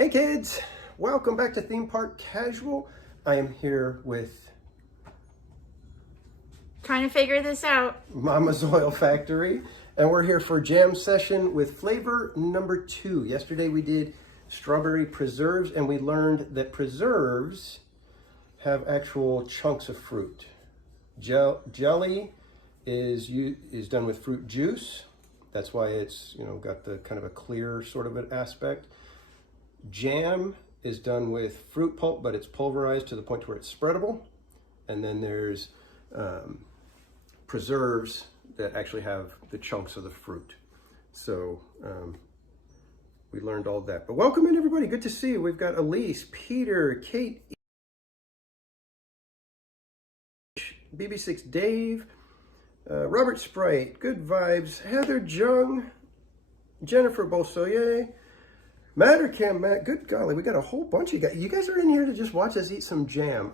Hey kids, welcome back to Theme Park Casual. I am here with trying to figure this out. Mama's Oil Factory, and we're here for jam session with flavor number 2. Yesterday we did strawberry preserves, and we learned that preserves have actual chunks of fruit. Jelly is done with fruit juice. That's why it's got the kind of a clear sort of an aspect. Jam is done with fruit pulp, but it's pulverized to the point where it's spreadable. And then there's preserves that actually have the chunks of the fruit. So we learned all that. But welcome in, everybody. Good to see you. We've got Elise, Peter, Kate, BB6 Dave, Robert Sprite, Good Vibes, Heather Jung, Jennifer Bolsoye, Mattercam Matt. Good golly, we got a whole bunch of guys. You guys are in here to just watch us eat some jam.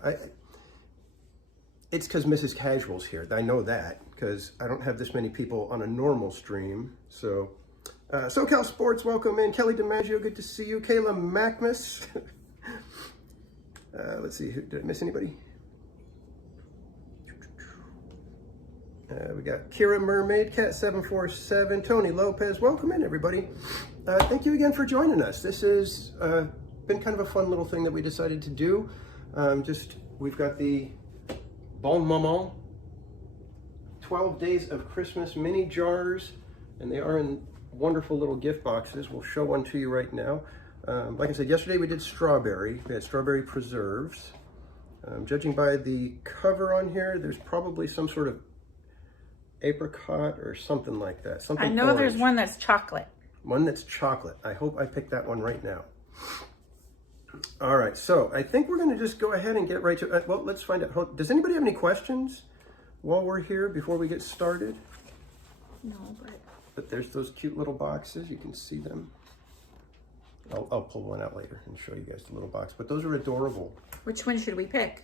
It's because Mrs. Casual's here. I know that because I don't have this many people on a normal stream. So, SoCal Sports, welcome in. Kelly DiMaggio, good to see you. Kayla Macmas. Let's see, did I miss anybody? We got Kira Mermaid, Cat747, Tony Lopez. Welcome in, everybody. Thank you again for joining us. This has been kind of a fun little thing that we decided to do. We've got the Bonne Maman 12 Days of Christmas mini jars, and they are in wonderful little gift boxes. We'll show one to you right now. Like I said, yesterday we did strawberry. We had strawberry preserves. Judging by the cover on here, there's probably some sort of apricot or something like that. Something I know orange. there's one that's chocolate. One that's chocolate. I hope I picked that one right now. All right, so I think we're going to just go ahead and get right to it. Well, let's find out. Does anybody have any questions while we're here before we get started? No, but there's those cute little boxes. You can see them. I'll pull one out later and show you guys the little box. But those are adorable. Which one should we pick?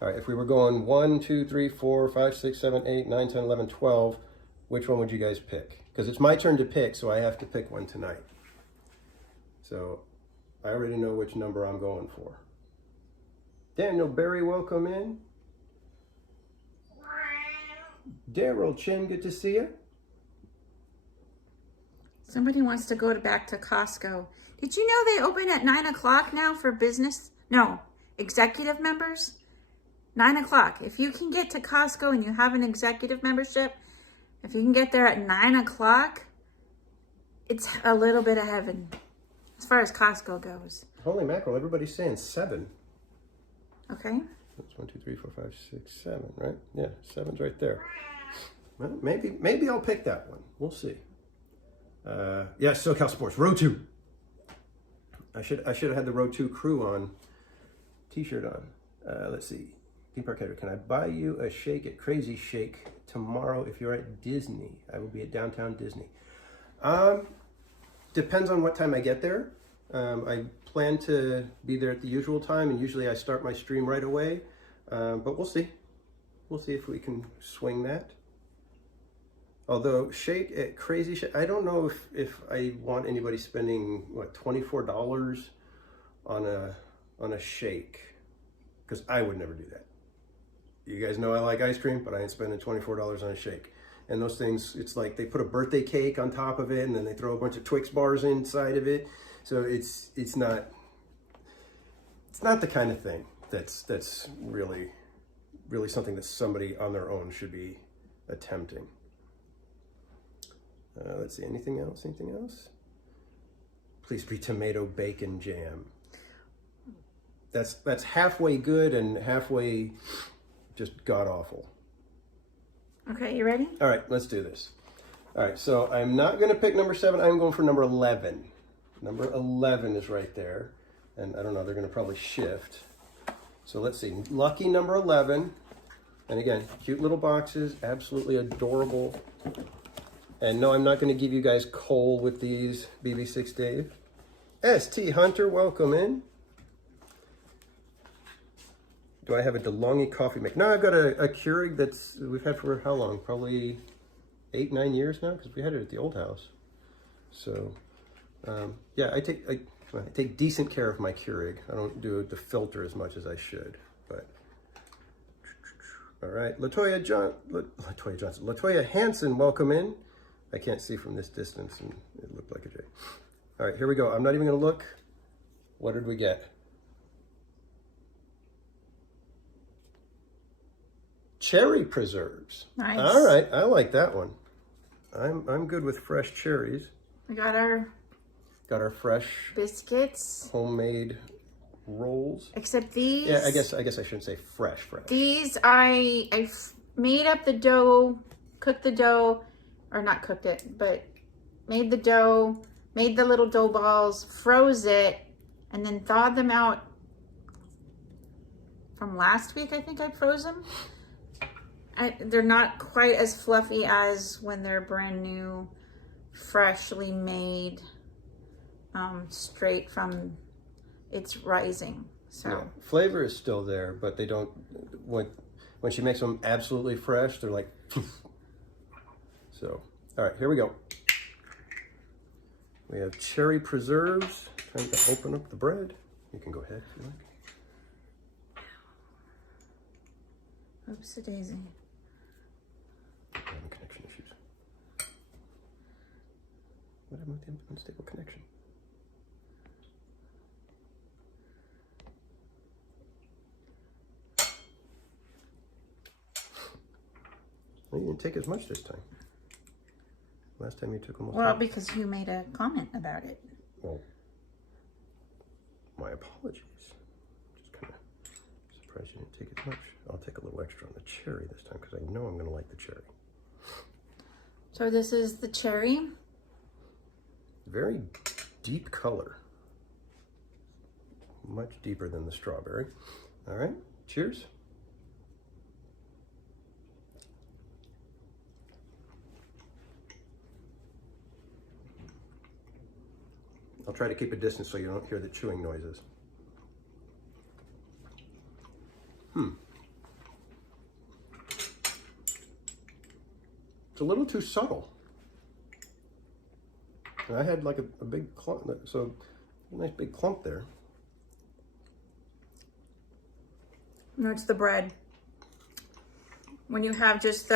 All right, if we were going 1, 2, 3, 4, 5, 6, 7, 8, 9, 10, 11, 12, which one would you guys pick? Because it's my turn to pick, so I have to pick one tonight. So I already know which number I'm going for. Daniel Berry, welcome in. Daryl Chin, good to see you. Somebody wants to go back to Costco. Did you know they open at 9 o'clock now for business? No, executive members? 9 o'clock. If you can get to Costco and you have an executive membership, if you can get there at 9 o'clock, it's a little bit of heaven as far as Costco goes. Holy mackerel, everybody's saying 7. Okay. That's 1, 2, 3, 4, 5, 6, 7, right? Yeah, 7's right there. Well, maybe I'll pick that one. We'll see. Yeah, SoCal Sports, row 2. I should have had the row 2 crew on t-shirt on. Let's see. Theme Park Header, can I buy you a shake at Crazy Shake tomorrow if you're at Disney? I will be at downtown Disney. Depends on what time I get there. I plan to be there at the usual time, and usually I start my stream right away. But we'll see. We'll see if we can swing that. Although shake at Crazy Shake, I don't know if I want anybody spending what, $24 on a shake, because I would never do that. You guys know I like ice cream, but I ain't spending $24 on a shake. And those things, it's like they put a birthday cake on top of it, and then they throw a bunch of Twix bars inside of it. So it's not the kind of thing that's really something that somebody on their own should be attempting. Let's see, anything else? Anything else? Please be tomato bacon jam. That's halfway good and halfway just god-awful. Okay, you ready? All right, let's do this. All right, so I'm not going to pick number 7. I'm going for number 11. Number 11 is right there. And I don't know, they're going to probably shift. So let's see. Lucky number 11. And again, cute little boxes, absolutely adorable. And no, I'm not going to give you guys coal with these, BB6 Dave. ST Hunter, welcome in. Do I have a DeLonghi coffee maker? No, I've got a Keurig that's we've had for how long? Probably 8, 9 years now, because we had it at the old house. So Yeah, I take decent care of my Keurig. I don't do the filter as much as I should, but all right. Latoya Johnson, Latoya Hanson, welcome in. I can't see from this distance, and it looked like a J. All right, here we go. I'm not even going to look. What did we get? Cherry preserves. Nice. All right, I like that one. I'm good with fresh cherries. We got our fresh biscuits, homemade rolls. except these. Yeah, I guess I shouldn't say fresh. These I made up the dough, cooked the dough, or not cooked it, but made the dough, made the little dough balls, froze it, and then thawed them out from last week. I think I froze them. They're not quite as fluffy as when they're brand new, freshly made, straight from its rising. So yeah, flavor is still there, but they don't. When she makes them absolutely fresh, they're like. So, all right, here we go. We have cherry preserves. Time to open up the bread. You can go ahead if you like. Oopsie daisy. Having connection issues. What happened with the unstable connection? Well, you didn't take as much this time. Last time you took almost. Well, because you made a comment about it. Well, my apologies. Just kind of surprised you didn't take as much. I'll take a little extra on the cherry this time because I know I'm going to like the cherry. So this is the cherry. Very deep color. Much deeper than the strawberry. All right, cheers. I'll try to keep a distance so you don't hear the chewing noises. It's a little too subtle. And I had like a big clump, so a nice big clump there. No, it's the bread. When you have just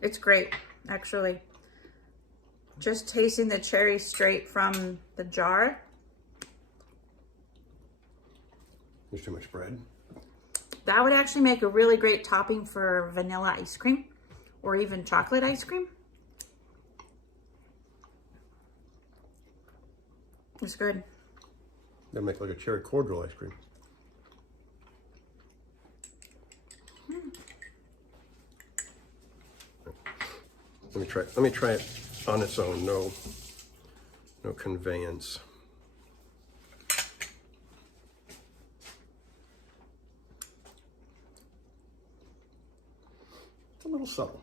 it's great, actually. Just tasting the cherry straight from the jar. There's too much bread. That would actually make a really great topping for vanilla ice cream or even chocolate ice cream. It's good. That'd make like a cherry cordial ice cream. Let me try it on its own. No conveyance. It's a little subtle.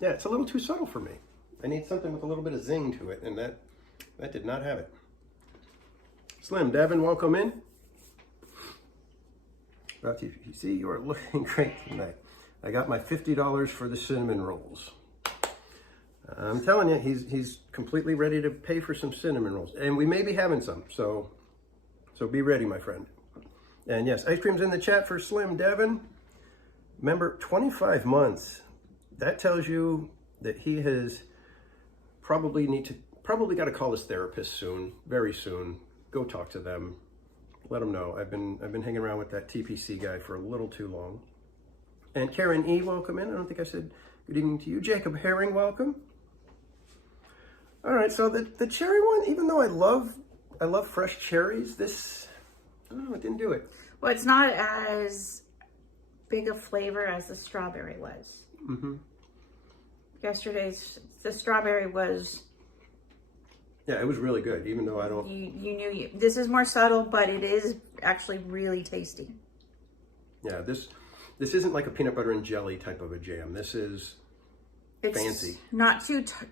Yeah, it's a little too subtle for me. I need something with a little bit of zing to it, and that did not have it. Slim, Devin, welcome in. Well, you see, you are looking great tonight. I got my $50 for the cinnamon rolls. I'm telling you, he's completely ready to pay for some cinnamon rolls, and we may be having some. So be ready, my friend. And yes, ice cream's in the chat for Slim, Devin. Remember, 25 months. That tells you that he has probably got to call his therapist soon, very soon. Go talk to them. Let them know. I've been hanging around with that TPC guy for a little too long. And Karen E, welcome in. I don't think I said good evening to you. Jacob Herring, welcome. All right, so the cherry one, even though I love fresh cherries, this, I don't know, it didn't do it. Well, it's not as big a flavor as the strawberry was. Mm-hmm. The strawberry was. Yeah, it was really good, even though I don't. This is more subtle, but it is actually really tasty. Yeah, this isn't like a peanut butter and jelly type of a jam. This is fancy.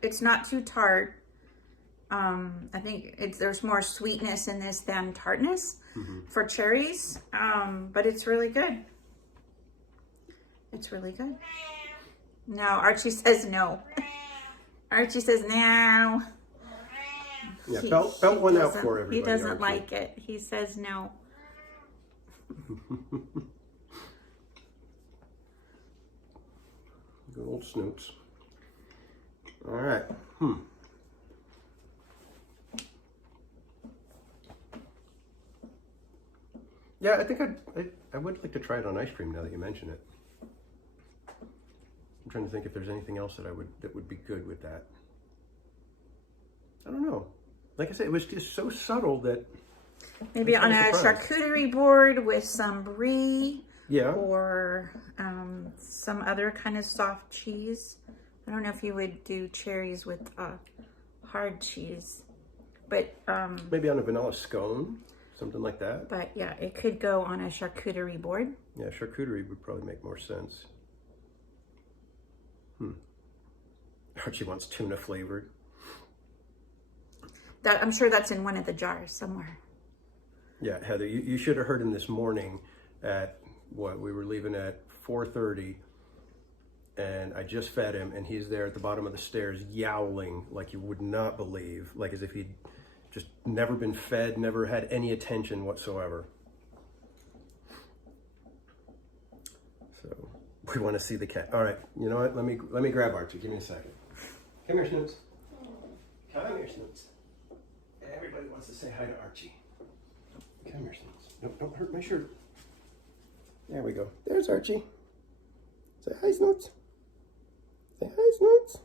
It's not too tart. I think there's more sweetness in this than tartness for cherries. But it's really good. It's really good. No, Archie says no. Archie says no. Yeah, belt one out doesn't- for everybody. He doesn't Archie. like it. He says no. Good old Snoots. All right. Yeah, I think I would like to try it on ice cream now that you mention it. I'm trying to think if there's anything else that would be good with that. I don't know. Like I said, it was just so subtle that Maybe on a surprised. charcuterie board with some brie. Yeah. Or some other kind of soft cheese. I don't know if you would do cherries with hard cheese, but Maybe on a vanilla scone, something like that. but yeah, it could go on a charcuterie board. Yeah, charcuterie would probably make more sense. Archie wants tuna flavored. That I'm sure that's in one of the jars somewhere. Yeah, Heather, you should have heard him this morning at we were leaving at 4:30, and I just fed him, and he's there at the bottom of the stairs yowling like you would not believe, like as if he'd just never been fed, never had any attention whatsoever. So we want to see the cat. All right, you know what? Let me grab Archie. Give me a second. Come here, Snoots. Come here, Snoots. Everybody wants to say hi to Archie. Come here, Snoots. Nope, don't hurt my shirt. There we go. There's Archie. Say hi, Snoots. Say hi, Snoots.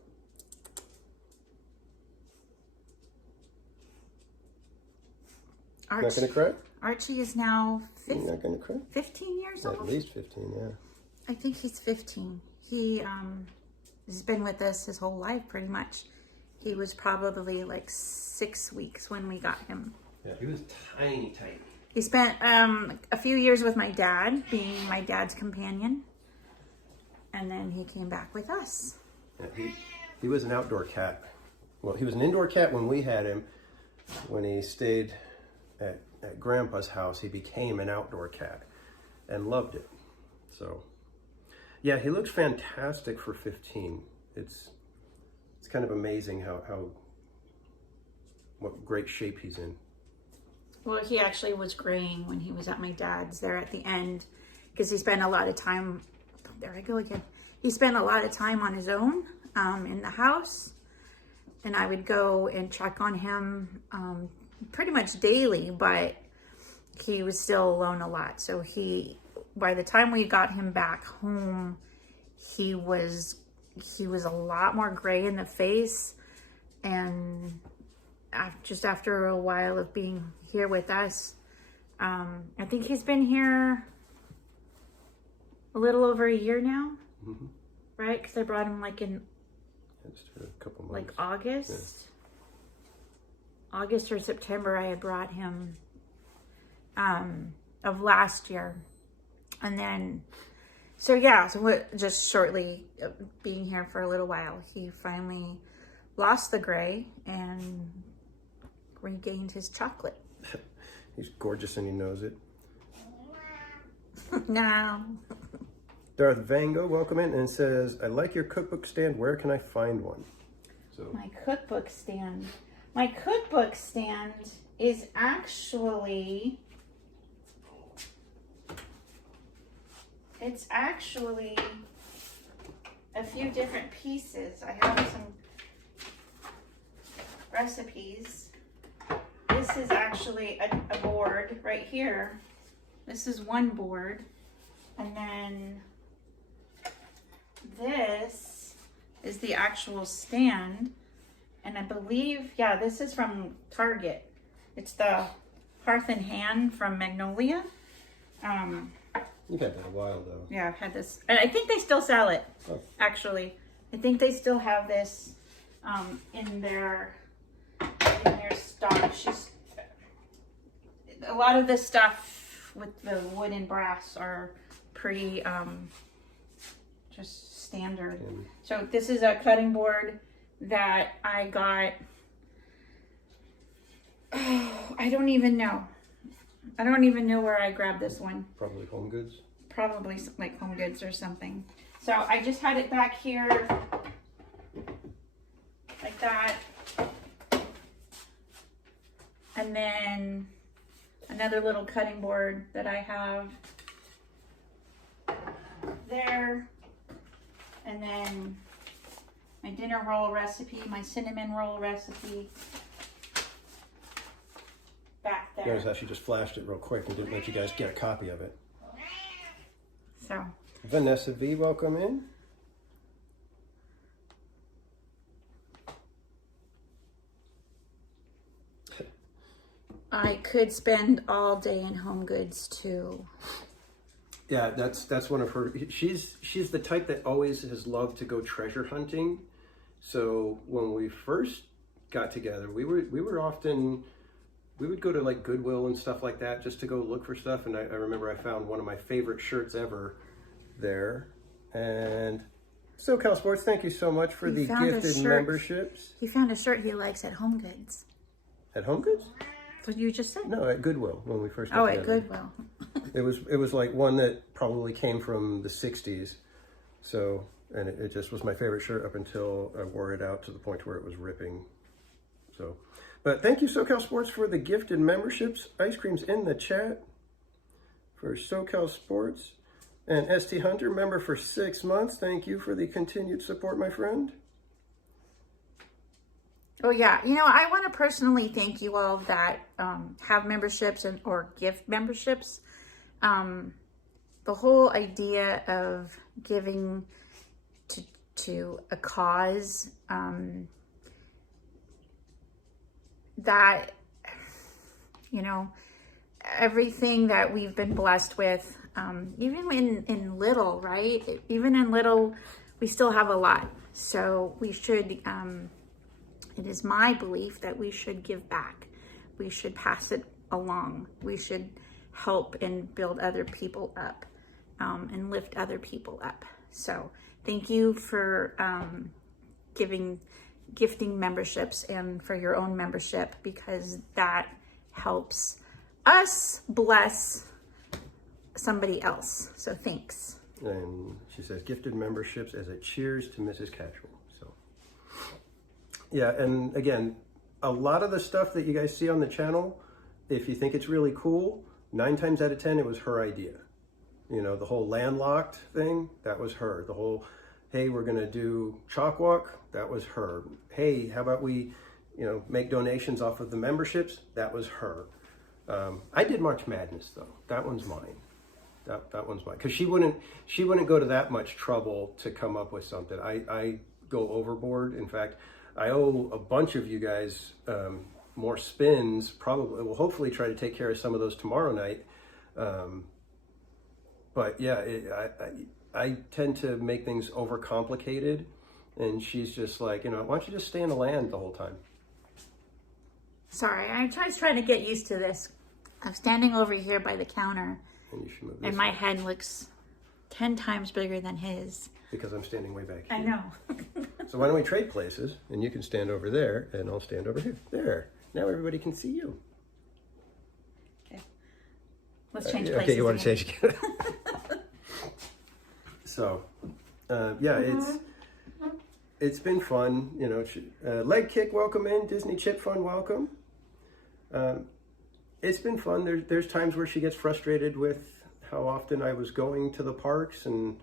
Not gonna cry? Archie is now You're not gonna cry? 15 years At old. least 15, yeah. I think he's 15. He has been with us his whole life pretty much. He was probably like 6 weeks when we got him. Yeah, he was tiny. He spent a few years with my dad, being my dad's companion. And then he came back with us. Yeah, he was an outdoor cat. Well, he was an indoor cat when we had him. When he stayed at Grandpa's house, he became an outdoor cat and loved it. So, yeah, he looks fantastic for 15. It's kind of amazing what great shape he's in. Well, he actually was graying when he was at my dad's there at the end because he spent a lot of time. There I go again. He spent a lot of time on his own in the house, and I would go and check on him pretty much daily, but he was still alone a lot. So by the time we got him back home, he was a lot more gray in the face, and just after a while of being here with us, I think he's been here a little over a year now, right? Because I brought him like in Just for a couple months. like August. Yeah. August or September I had brought him of last year. And then, so just shortly being here for a little while, he finally lost the gray and regained his chocolate. He's gorgeous and he knows it. No. Darth Vango, welcome in, and says, I like your cookbook stand. Where can I find one? So My cookbook stand. My cookbook stand is actually, it's actually a few different pieces. I have some recipes. This is actually a board right here. This is one board. And then this is the actual stand. And I believe, this is from Target. It's the Hearth and Hand from Magnolia. you've had that a while though. Yeah, I've had this. And I think they still sell it, Oh. actually. I think they still have this in their stock. A lot of this stuff with the wood and brass are pretty just standard. So this is a cutting board that I got. I don't even know. I don't even know where I grabbed this one. Probably Home Goods. Probably like Home Goods or something. So I just had it back here like that. And then another little cutting board that I have there. And then my dinner roll recipe, my cinnamon roll recipe back there. Notice how she just flashed it real quick and didn't let you guys get a copy of it. So Vanessa V, welcome in. I could spend all day in home goods too. Yeah, that's one of her. She's the type that always has loved to go treasure hunting. So when we first got together, we would go to like Goodwill and stuff like that just to go look for stuff. And I remember I found one of my favorite shirts ever there. And SoCal Sports, thank you so much for the gifted memberships. He found a shirt he likes at Home Goods. At Home Goods? What you just said? No, at Goodwill when we first got together. At Goodwill. It was like one that probably came from the 60s. So, and it just was my favorite shirt up until I wore it out to the point where it was ripping. So, but thank you SoCal Sports for the gifted memberships. Ice cream's in the chat for SoCal Sports. And ST Hunter, member for 6 months. Thank you for the continued support, my friend. Oh yeah, I want to personally thank you all that have memberships or gift memberships. The whole idea of giving to a cause that everything that we've been blessed with, even in little, right? Even in little, we still have a lot. So we should. It is my belief that we should give back. We should pass it along. We should help and build other people up and lift other people up. So thank you for gifting memberships and for your own membership, because that helps us bless somebody else. So thanks. And she says gifted memberships as a cheers to Mrs. Casual. Yeah, and again, a lot of the stuff that you guys see on the channel, if you think it's really cool, 9 times out of 10, it was her idea. The whole landlocked thing, that was her. The whole, hey, we're going to do chalk walk, that was her. Hey, how about we, make donations off of the memberships? That was her. I did March Madness, though. That one's mine. That one's mine. Because she wouldn't go to that much trouble to come up with something. I go overboard. In fact, I owe a bunch of you guys more spins. Probably, we'll hopefully try to take care of some of those tomorrow night. But yeah, I tend to make things overcomplicated, and she's just like, why don't you just stay in the land the whole time? Sorry, I'm just trying to get used to this. I'm standing over here by the counter, and you should move this and my way. head looks 10 times bigger than his. Because I'm standing way back here. I know. So why don't we trade places, and you can stand over there, and I'll stand over here. There. Now everybody can see you. Okay. Let's change places. Okay, you want to change again? So, yeah, it's been fun. Leg kick, welcome in. Disney Chip Fun, welcome. It's been fun. There's times where she gets frustrated with how often I was going to the parks and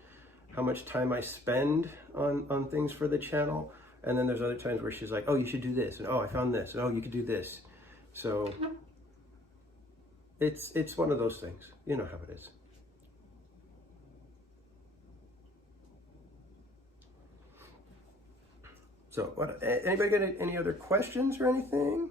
how much time I spend on things for the channel. And then there's other times where she's like, oh, you should do this. And oh, I found this. And oh, you could do this. So it's one of those things. You know how it is. So anybody got any other questions or anything?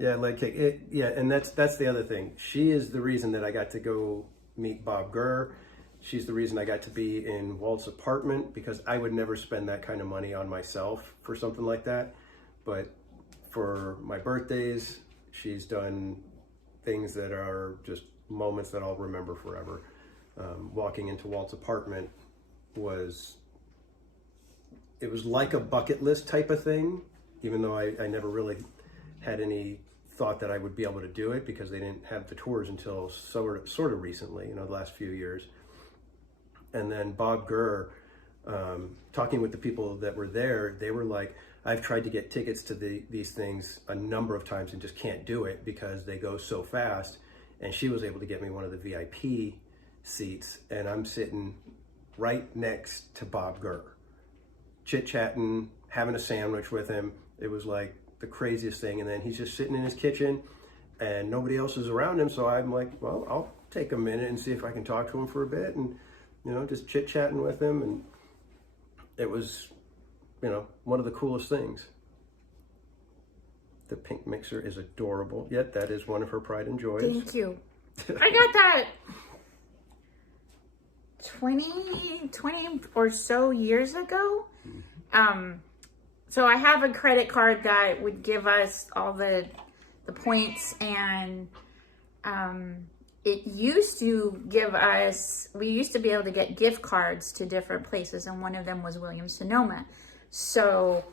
Yeah, leg kick. Yeah, and that's the other thing. She is the reason that I got to go meet Bob Gurr. She's the reason I got to be in Walt's apartment, because I would never spend that kind of money on myself for something like that. But for my birthdays, she's done things that are just moments that I'll remember forever. Walking into Walt's apartment was like a bucket list type of thing, even though I never really had any thought that I would be able to do it because they didn't have the tours until sort of recently, the last few years. And then Bob Gurr, talking with the people that were there, they were like, I've tried to get tickets to these things a number of times and just can't do it because they go so fast. And she was able to get me one of the VIP seats, and I'm sitting right next to Bob Gurr, chit-chatting, having a sandwich with him. It was like the craziest thing. And then he's just sitting in his kitchen and nobody else is around him. So I'm like, well, I'll take a minute and see if I can talk to him for a bit, and, just chit-chatting with him. And it was, one of the coolest things. The pink mixer is adorable. Yet that is one of her pride and joys. Thank you. I got that 20 or so years ago. So I have a credit card that would give us all the points, and it used to give us, we used to be able to get gift cards to different places, and one of them was Williams-Sonoma. So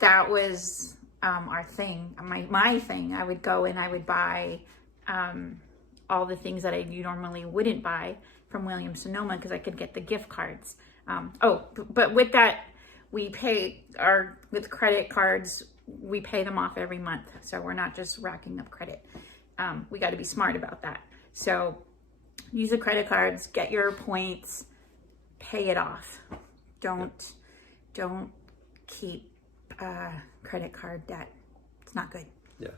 that was our thing, my thing. I would go and I would buy all the things that I normally wouldn't buy from Williams-Sonoma because I could get the gift cards. But with that, we pay with credit cards, we pay them off every month. So we're not just racking up credit. We got to be smart about that. So use the credit cards, get your points, pay it off. Don't keep credit card debt. It's not good. Yeah.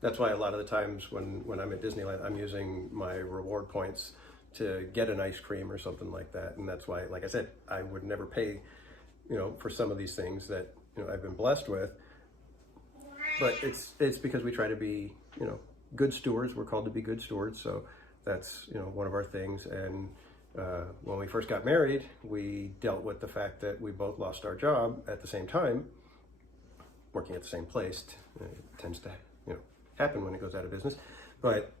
That's why a lot of the times when I'm at Disneyland, I'm using my reward points to get an ice cream or something like that. And that's why, like I said, I would never pay, for some of these things that, I've been blessed with. But it's because we try to be, good stewards. We're called to be good stewards. So that's, one of our things. And when we first got married, we dealt with the fact that we both lost our job at the same time, working at the same place. It tends to, happen when it goes out of business. But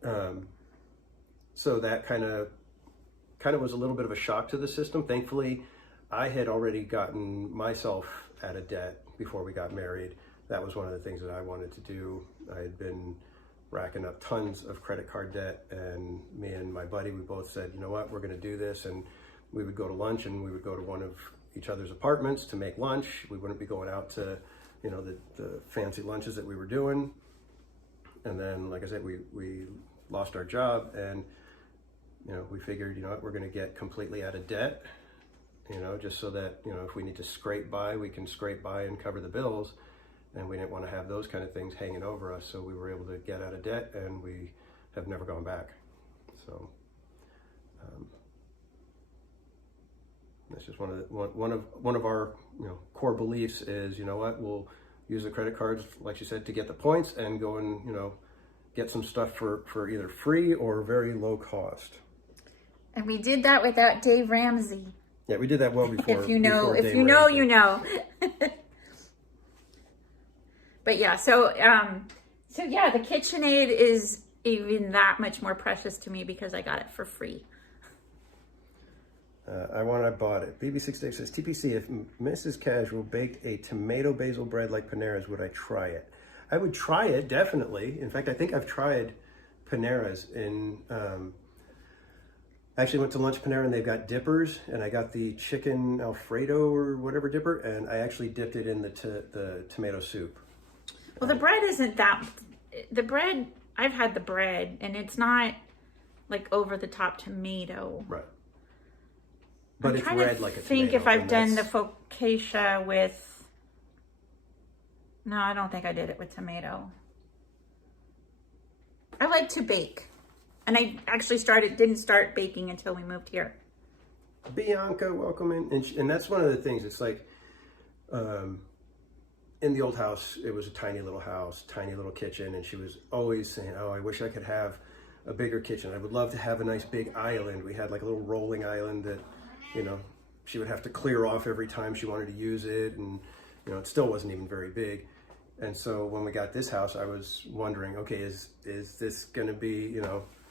so that kind of was a little bit of a shock to the system. Thankfully, I had already gotten myself out of debt before we got married. That was one of the things that I wanted to do. I had been racking up tons of credit card debt, and me and my buddy, we both said, you know what, we're going to do this. And we would go to lunch, and we would go to one of each other's apartments to make lunch. We wouldn't be going out to, the fancy lunches that we were doing. And then, like I said, we lost our job, and, we figured, we're going to get completely out of debt, just so that, if we need to scrape by, we can scrape by and cover the bills. And we didn't want to have those kind of things hanging over us. So we were able to get out of debt, and we have never gone back. So that's just one of our core beliefs is, we'll use the credit cards, like you said, to get the points and go and, get some stuff for either free or very low cost. And we did that without Dave Ramsey. Yeah, we did that well before. If you know, you know. But yeah, so yeah, the KitchenAid is even that much more precious to me because I got it for free. I bought it. BB68 says, TPC, if Mrs. Casual baked a tomato basil bread like Panera's, would I try it? I would try it, definitely. In fact, I think I've tried Panera's I actually went to lunch Panera, and they've got dippers, and I got the chicken Alfredo or whatever dipper, and I actually dipped it in the tomato soup. Well, the bread isn't that, the bread, I've had the bread, and it's not like over the top tomato. Right. But it's red like a tomato. I think if I've done the focaccia with, no, I don't think I did it with tomato. I like to bake. And I actually didn't start baking until we moved here. Bianca, welcome in. And that's one of the things, it's like, in the old house, it was a tiny little house, tiny little kitchen, and she was always saying, oh, I wish I could have a bigger kitchen. I would love to have a nice big island. We had like a little rolling island that, she would have to clear off every time she wanted to use it, and, it still wasn't even very big. And so when we got this house, I was wondering, okay, is this going to be,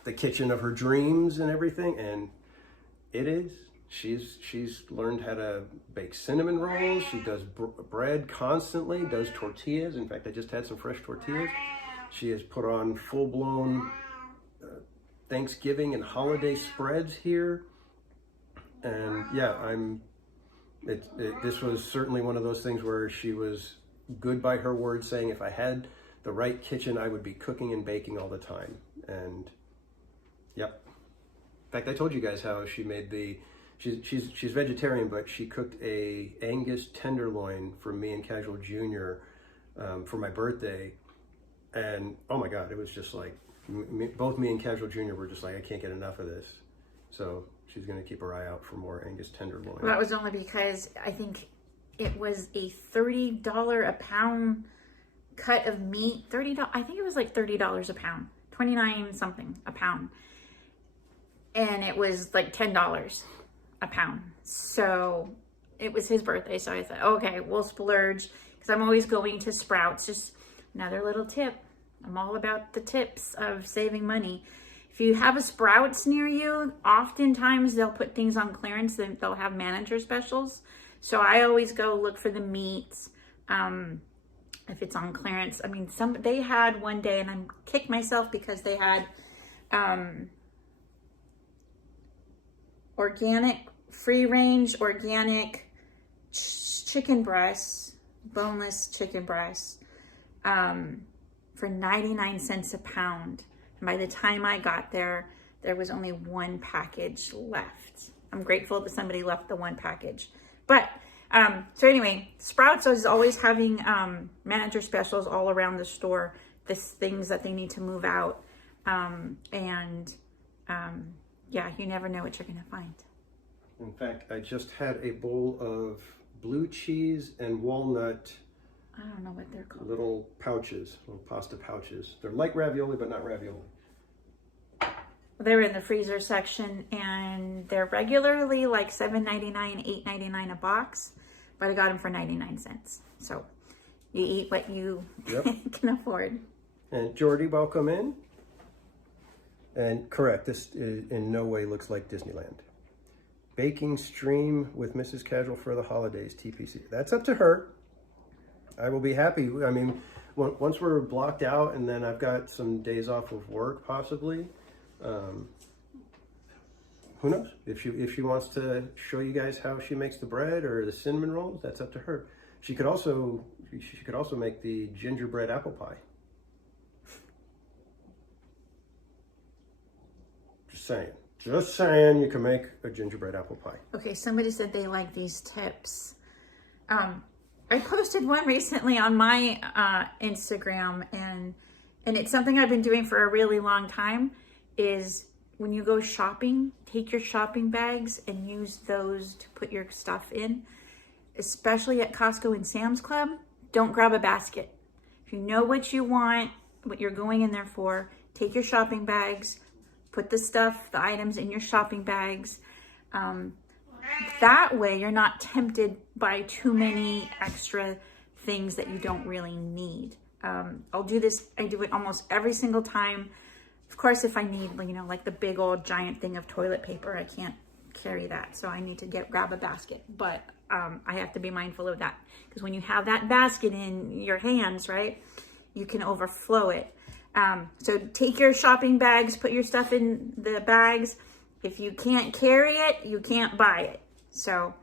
the kitchen of her dreams and everything? And it is. She's learned how to bake cinnamon rolls. She does bread constantly, does tortillas. In fact, I just had some fresh tortillas. She has put on full-blown Thanksgiving and holiday spreads here. And yeah, this was certainly one of those things where she was good by her word, saying if I had the right kitchen, I would be cooking and baking all the time. And yep. In fact, I told you guys how she made she's vegetarian, but she cooked a Angus tenderloin for me and Casual Jr. For my birthday. And oh my God, it was just like, both me and Casual Jr. were just like, I can't get enough of this. So she's going to keep her eye out for more Angus tenderloin. Well, that was only because I think it was a $30 a pound cut of meat. $30. I think it was like $30 a pound, 29 something a pound, and it was like $10 a pound. So it was his birthday, so I thought, okay, we'll splurge, because I'm always going to Sprouts. Just another little tip. I'm all about the tips of saving money. If you have a Sprouts near you, oftentimes they'll put things on clearance. They'll have manager specials. So I always go look for the meats if it's on clearance. I mean, they had one day, and I kicked myself because they had organic, free-range, organic chicken breasts, boneless chicken breasts, for 99 cents a pound. And by the time I got there, there was only one package left. I'm grateful that somebody left the one package. But, so anyway, Sprouts is always having manager specials all around the store, things that they need to move out. Yeah, you never know what you're going to find. In fact, I just had a bowl of blue cheese and walnut. I don't know what they're called. Little pouches, little pasta pouches. They're like ravioli, but not ravioli. They were in the freezer section, and they're regularly like $7.99, $8.99 a box, but I got them for 99 cents. So you eat what you can afford. And Jordy, welcome in. And correct, this in no way looks like Disneyland. Baking stream with Mrs. Casual for the holidays, TPC. That's up to her. I will be happy. I mean, once we're blocked out, and then I've got some days off of work, possibly. Who knows? If she wants to show you guys how she makes the bread or the cinnamon rolls, that's up to her. She could also make the gingerbread apple pie. Just saying, you can make a gingerbread apple pie. Okay, somebody said they like these tips. I posted one recently on my Instagram, and it's something I've been doing for a really long time, is when you go shopping, take your shopping bags and use those to put your stuff in. Especially at Costco and Sam's Club, don't grab a basket. If you know what you want, what you're going in there for, take your shopping bags, put the items in your shopping bags. That way you're not tempted by too many extra things that you don't really need. I'll do this, I do it almost every single time. Of course, if I need, like the big old giant thing of toilet paper, I can't carry that. So I need to grab a basket. But I have to be mindful of that, because when you have that basket in your hands, right, you can overflow it. So take your shopping bags, put your stuff in the bags. If you can't carry it, you can't buy it. So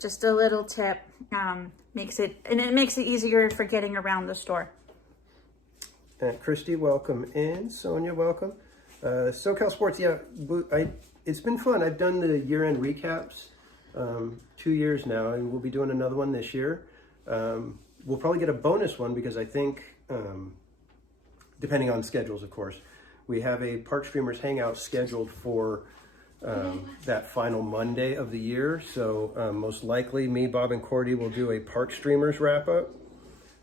just a little tip, makes it easier for getting around the store. And Christy, welcome in. Sonia, welcome. SoCal Sports, yeah, it's been fun. I've done the year-end recaps 2 years now, and we'll be doing another one this year. We'll probably get a bonus one, because I think, depending on schedules, of course, we have a Park Streamers Hangout scheduled for that final Monday of the year. So most likely me, Bob, and Cordy will do a Park Streamers wrap-up.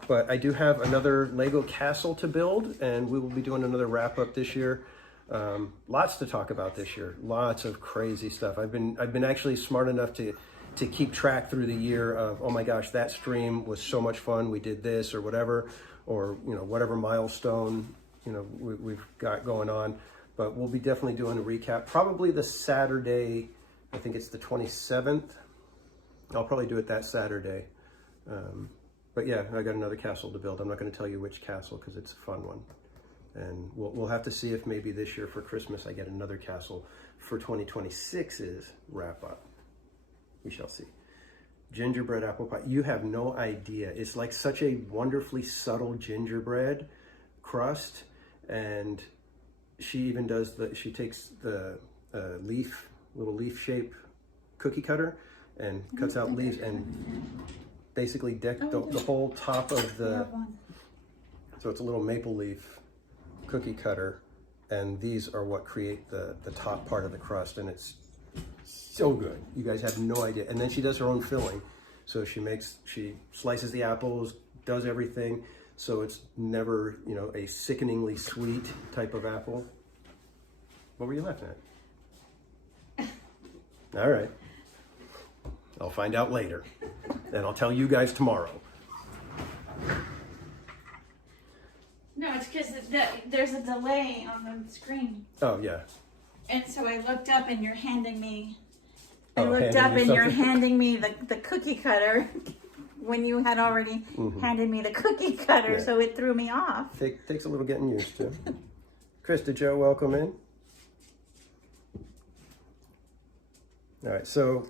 But I do have another Lego castle to build, and we will be doing another wrap-up this year. Lots to talk about this year. Lots of crazy stuff. I've been actually smart enough to keep track through the year of, oh my gosh, that stream was so much fun. We did this or whatever, or whatever milestone we've got going on. But we'll be definitely doing a recap. Probably the Saturday, I think it's the 27th. I'll probably do it that Saturday. But yeah, I got another castle to build. I'm not going to tell you which castle, because it's a fun one. And we'll have to see if maybe this year for Christmas I get another castle for 2026's wrap up. We shall see. Gingerbread apple pie. You have no idea. It's like such a wonderfully subtle gingerbread crust. And she even does she takes the little leaf shape cookie cutter and cuts out leaves and basically deck the whole top of the, so it's a little maple leaf cookie cutter, and these are what create the top part of the crust, and it's so good. You guys have no idea. And then she does her own filling. So she slices the apples, does everything. So it's never, a sickeningly sweet type of apple. What were you laughing at? All right. I'll find out later. And I'll tell you guys tomorrow. No, it's because there's a delay on the screen. Oh, yeah. And so I looked up and you're handing me... you're handing me the cookie cutter when you had already handed me the cookie cutter, so it threw me off. Takes a little getting used to. Krista Joe, welcome in. All right, so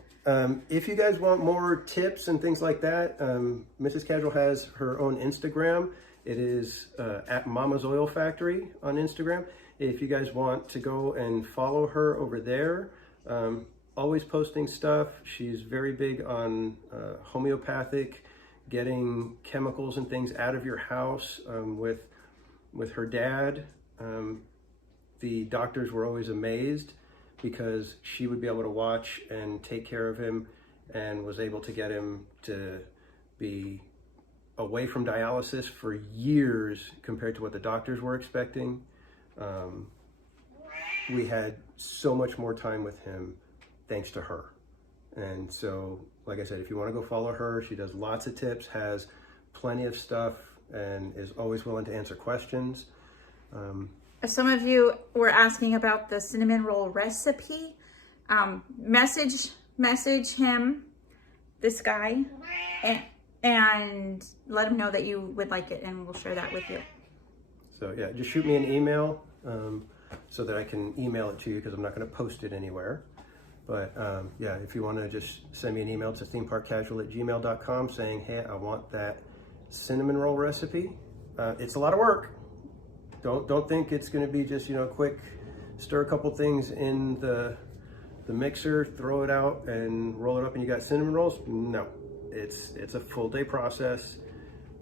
if you guys want more tips and things like that, Mrs. Casual has her own Instagram. It is at Mama's Oil Factory on Instagram. If you guys want to go and follow her over there, always posting stuff. She's very big on homeopathic, getting chemicals and things out of your house. With her dad, the doctors were always amazed because she would be able to watch and take care of him, and was able to get him to be away from dialysis for years compared to what the doctors were expecting. We had so much more time with him thanks to her. And so, like I said, if you want to go follow her, she does lots of tips, has plenty of stuff, and is always willing to answer questions. Some of you were asking about the cinnamon roll recipe. Message him, this guy, and let him know that you would like it, and we'll share that with you. So yeah, just shoot me an email so that I can email it to you, because I'm not going to post it anywhere. But yeah, if you want to just send me an email to themeparkcasual@gmail.com saying, hey, I want that cinnamon roll recipe. It's a lot of work. Don't think it's going to be just, quick, stir a couple things in the mixer, throw it out and roll it up and you got cinnamon rolls. No, it's a full day process.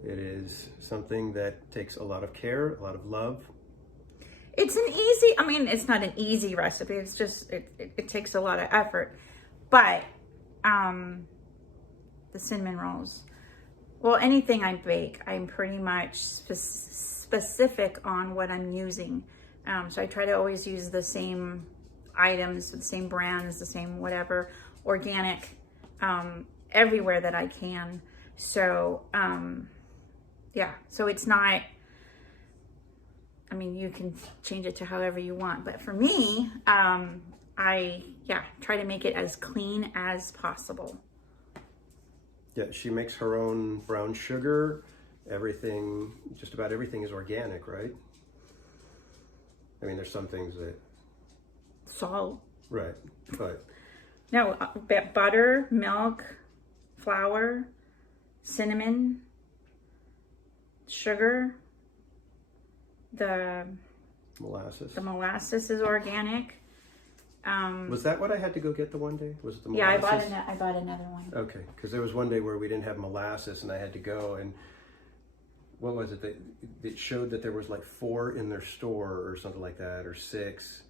It is something that takes a lot of care, a lot of love. It's it's not an easy recipe. It's just, it takes a lot of effort. But the cinnamon rolls, well, anything I bake, I'm pretty much specific on what I'm using. So I try to always use the same items, the same brands, the same whatever, organic, everywhere that I can. So, yeah, so it's not, you can change it to however you want, but for me, I try to make it as clean as possible. Yeah, she makes her own brown sugar. Everything, just about everything is organic, right? There's some things that... Salt. Right, but... No, butter, milk, flour, cinnamon, sugar. The molasses is organic. Was that what I had to go get the one day? Was it the molasses? Yeah, I bought another one. Okay, because there was one day where we didn't have molasses and I had to go, and what was it? It showed that there was like 4 in their store or something like that, or 6.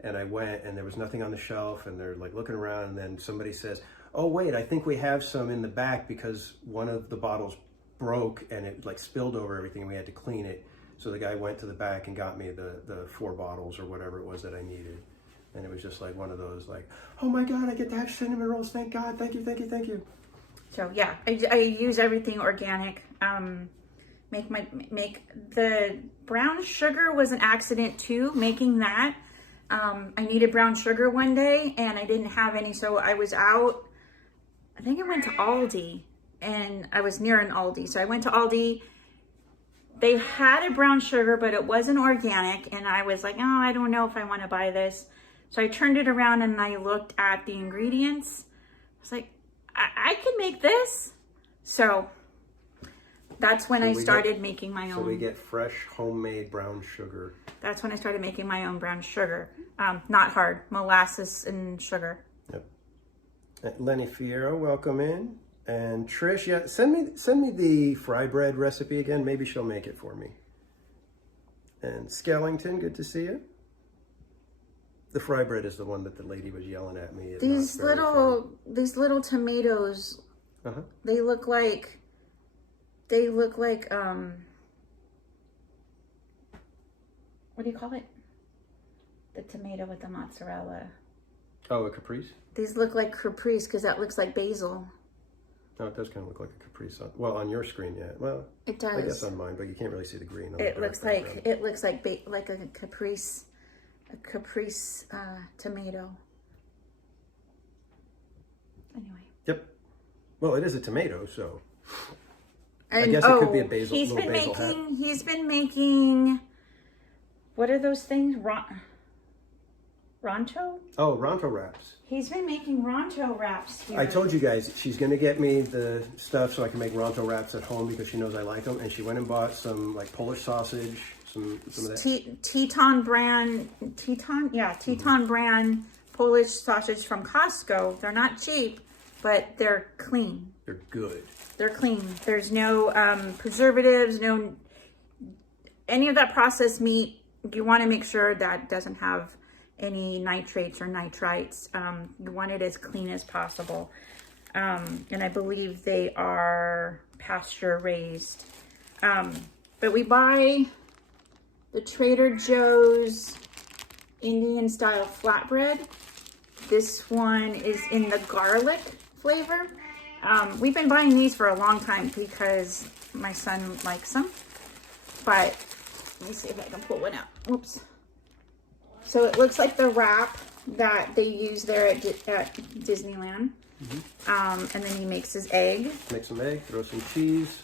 And I went and there was nothing on the shelf, and they're like looking around, and then somebody says, oh wait, I think we have some in the back because one of the bottles broke and it like spilled over everything and we had to clean it. So the guy went to the back and got me the 4 bottles or whatever it was that I needed. And it was just like one of those like, oh my God, I get to have cinnamon rolls. Thank God. Thank you, thank you, thank you. So yeah, I use everything organic. Make the brown sugar was an accident too, making that. I needed brown sugar one day and I didn't have any. So I was out, I think I went to Aldi, and I was near an Aldi. So I went to Aldi, They had a brown sugar, but it wasn't organic. And I was like, oh, I don't know if I want to buy this. So I turned it around and I looked at the ingredients. I was like, I can make this. So that's when I started making my own. So we get fresh homemade brown sugar. That's when I started making my own brown sugar. Not hard, molasses and sugar. Yep. Lenny Fierro, welcome in. And Trish, yeah, send me the fry bread recipe again. Maybe she'll make it for me. And Skellington, good to see you. The fry bread is the one that the lady was yelling at me. These little tomatoes. Uh-huh. They look like what do you call it? The tomato with the mozzarella. Oh, a caprese? These look like caprese because that looks like basil. Oh, it does kind of look like a caprese. On your screen, yeah. Well, it does. I guess on mine, but you can't really see the green. It looks like a caprese tomato. Anyway. Yep. Well, it is a tomato, so and, I guess it could be a basil. He's been making. What are those things? Ronto? Oh, Ronto wraps. He's been making Ronto wraps here. I told you guys she's going to get me the stuff so I can make Ronto wraps at home because she knows I like them. And she went and bought some like Polish sausage, some of that. Teton brand brand Polish sausage from Costco. They're not cheap, but they're clean. They're good. They're clean. There's no preservatives, no any of that processed meat. You want to make sure that doesn't have any nitrates or nitrites. You want it as clean as possible. And I believe they are pasture raised. But we buy the Trader Joe's Indian style flatbread. This one is in the garlic flavor. We've been buying these for a long time because my son likes them. But let me see if I can pull one out. Oops. So it looks like the wrap that they use there at Disneyland. Mm-hmm. And then he makes his egg. Make some egg, throw some cheese.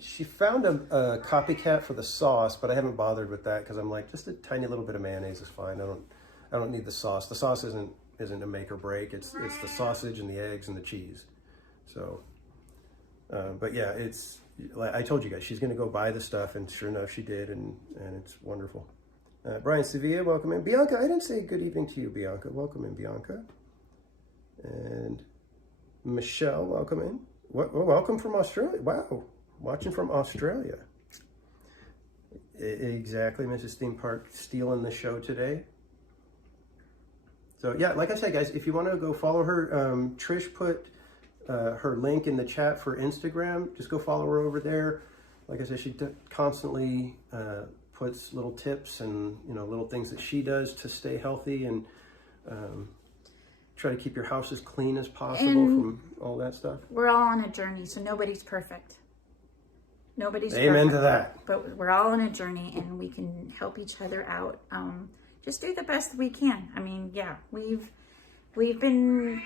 She found a copycat for the sauce, but I haven't bothered with that because I'm like, just a tiny little bit of mayonnaise is fine. I don't need the sauce. The sauce isn't a make or break. It's the sausage and the eggs and the cheese. So, but yeah, I told you guys, she's going to go buy the stuff, and sure enough, she did, and it's wonderful. Brian Sevilla, welcome in. Bianca, I didn't say good evening to you, Bianca. Welcome in, Bianca. And Michelle, welcome in. Welcome from Australia. Wow, watching from Australia. Exactly, Mrs. Theme Park stealing the show today. So yeah, like I said, guys, if you want to go follow her, Trish put her link in the chat for Instagram. Just go follow her over there. Like I said, she constantly puts little tips and little things that she does to stay healthy and try to keep your house as clean as possible from all that stuff. We're all on a journey, so nobody's perfect. Nobody's Amen perfect, to that. But we're all on a journey, and we can help each other out. Just do the best we can. I mean, yeah, we've been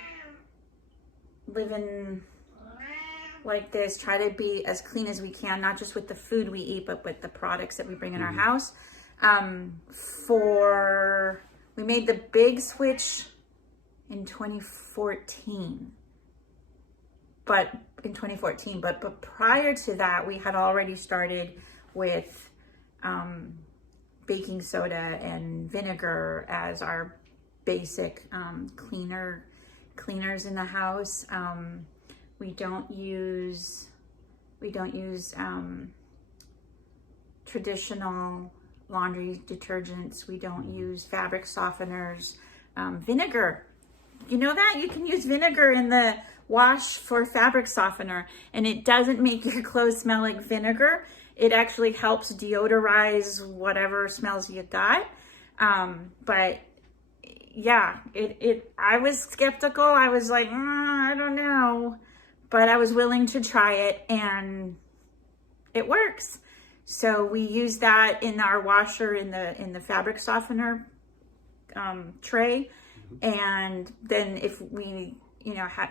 living like this, try to be as clean as we can, not just with the food we eat, but with the products that we bring in our house. We made the big switch in 2014. But prior to that, we had already started with baking soda and vinegar as our basic cleaners in the house. We don't use traditional laundry detergents. We don't use fabric softeners. Vinegar, you know that? You can use vinegar in the wash for fabric softener, and it doesn't make your clothes smell like vinegar. It actually helps deodorize whatever smells you got. But yeah, I was skeptical. I was like, I don't know, but I was willing to try it, and it works. So we use that in our washer in the fabric softener tray, and then if we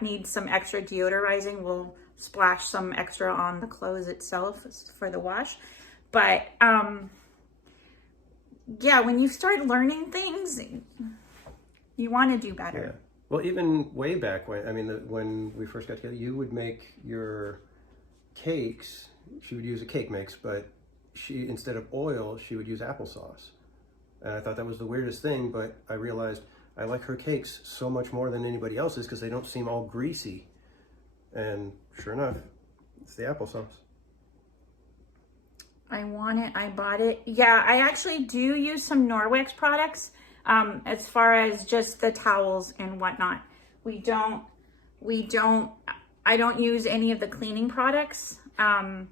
need some extra deodorizing, we'll splash some extra on the clothes itself for the wash. But yeah, when you start learning things, you want to do better. Yeah. Well, even way back when we first got together, you would make your cakes. She would use a cake mix, but instead of oil, she would use applesauce. And I thought that was the weirdest thing, but I realized I like her cakes so much more than anybody else's because they don't seem all greasy. And sure enough, it's the applesauce. I want it. I bought it. Yeah, I actually do use some Norwex products as far as just the towels and whatnot. I don't use any of the cleaning products. I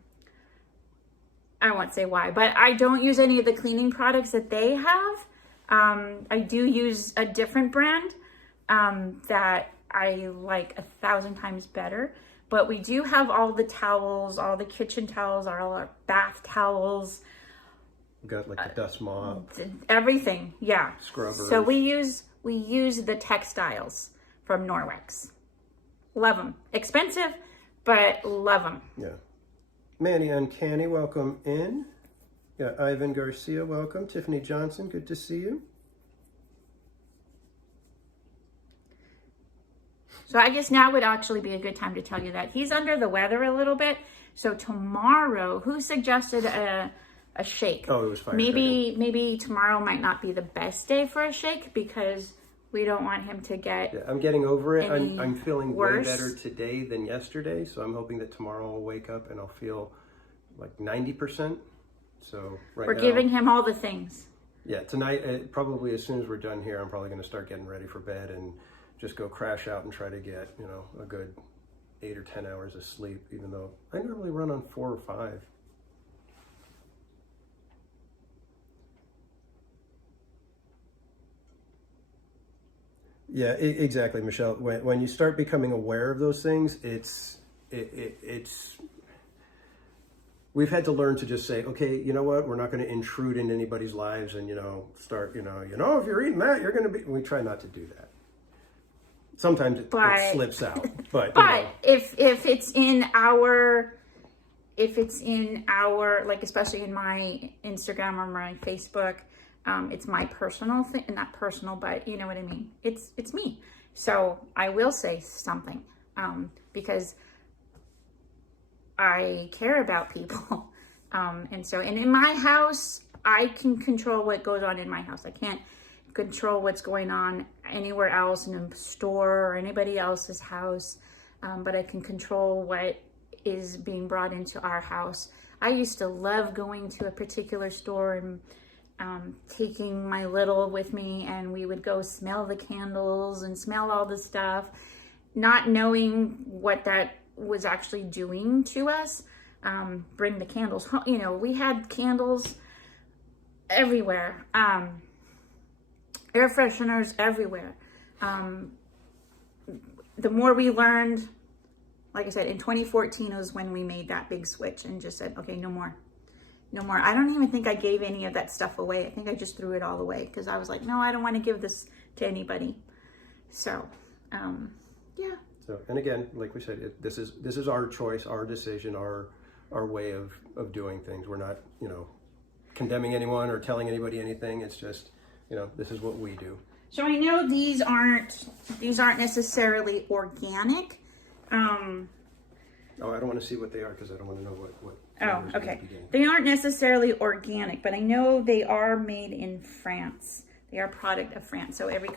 won't say why, but I don't use any of the cleaning products that they have. I do use a different brand that I like 1,000 times better. But we do have all the towels, all the kitchen towels, all our bath towels. We got like the dust mop. Everything, yeah. Scrubbers. So we use the textiles from Norwex. Love them. Expensive, but love them. Yeah. Manny Uncanny, welcome in. Got Ivan Garcia, welcome. Tiffany Johnson, good to see you. So I guess now would actually be a good time to tell you that he's under the weather a little bit. So tomorrow, who suggested a shake? Oh, it was fire. Maybe tomorrow might not be the best day for a shake because we don't want him to get. Yeah, I'm getting over it. I'm feeling worse. way better today than yesterday. So I'm hoping that tomorrow I'll wake up and I'll feel like 90%. So we're giving him all the things. Yeah, tonight, probably as soon as we're done here, I'm probably going to start getting ready for bed and just go crash out and try to get, a good 8 or 10 hours of sleep, even though I normally run on 4 or 5. Yeah, exactly, Michelle. When you start becoming aware of those things, it's we've had to learn to just say, okay, you know what? We're not going to intrude in anybody's lives and, start, if you're eating that, you're going to be, we try not to do that. Sometimes it slips out, but if it's in our like, especially in my Instagram or my Facebook, it's my personal thing, not personal, but you know what I mean. It's me, so I will say something because I care about people, and in my house, I can control what goes on in my house. I can't control what's going on anywhere else in a store or anybody else's house, but I can control what is being brought into our house. I used to love going to a particular store and taking my little with me, and we would go smell the candles and smell all the stuff, not knowing what that was actually doing to us. Bring the candles home. We had candles everywhere. Air fresheners everywhere. The more we learned, like I said, in 2014 was when we made that big switch and just said, okay, no more. I don't even think I gave any of that stuff away. I think I just threw it all away because I was like, no, I don't want to give this to anybody. So, yeah. So, and again, like we said, this is our choice, our decision, our way of doing things. We're not, condemning anyone or telling anybody anything. It's just, this is what we do. So I know these aren't necessarily organic. Oh, I don't want to see what they are because I don't want to know what. Oh, okay. They aren't necessarily organic, but I know they are made in France. They are a product of France. So every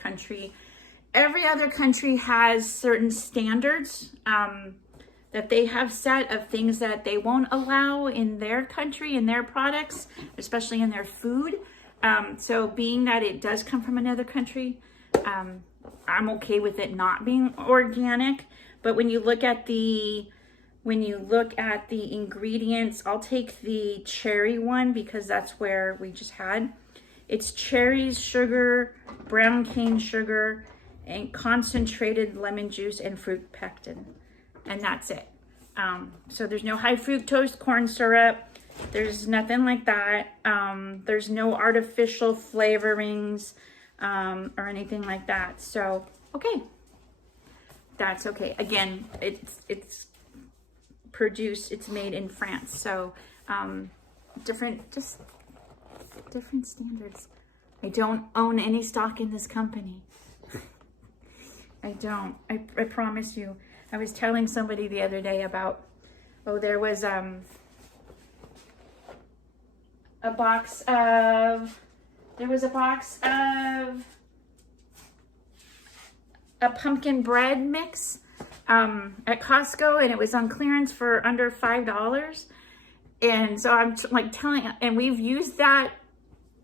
other country has certain standards that they have set of things that they won't allow in their country, in their products, especially in their food. So being that it does come from another country, I'm okay with it not being organic. But when you look at the ingredients, I'll take the cherry one because that's where we just had. It's cherries, sugar, brown cane sugar, and concentrated lemon juice and fruit pectin. And that's it. So there's no high fructose corn syrup. There's nothing like that. There's no artificial flavorings or anything like that. So, okay. That's okay. Again, it's produced. It's made in France. So different standards. I don't own any stock in this company. I don't. I promise you. I was telling somebody the other day about, there was a box of a pumpkin bread mix at Costco, and it was on clearance for under $5. And so I'm and we've used that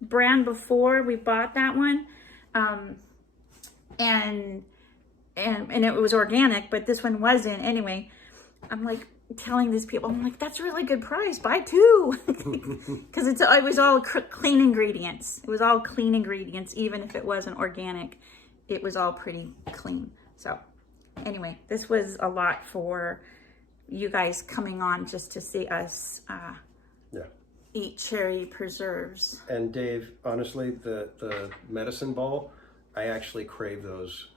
brand before. We bought that one, and it was organic, but this one wasn't. Anyway, I'm like telling these people, I'm like, that's a really good price. Buy two, because it was all clean ingredients. It was all clean ingredients, even if it wasn't organic. It was all pretty clean. So anyway, this was a lot for you guys coming on just to see us eat cherry preserves. And Dave, honestly, the medicine ball, I actually crave those.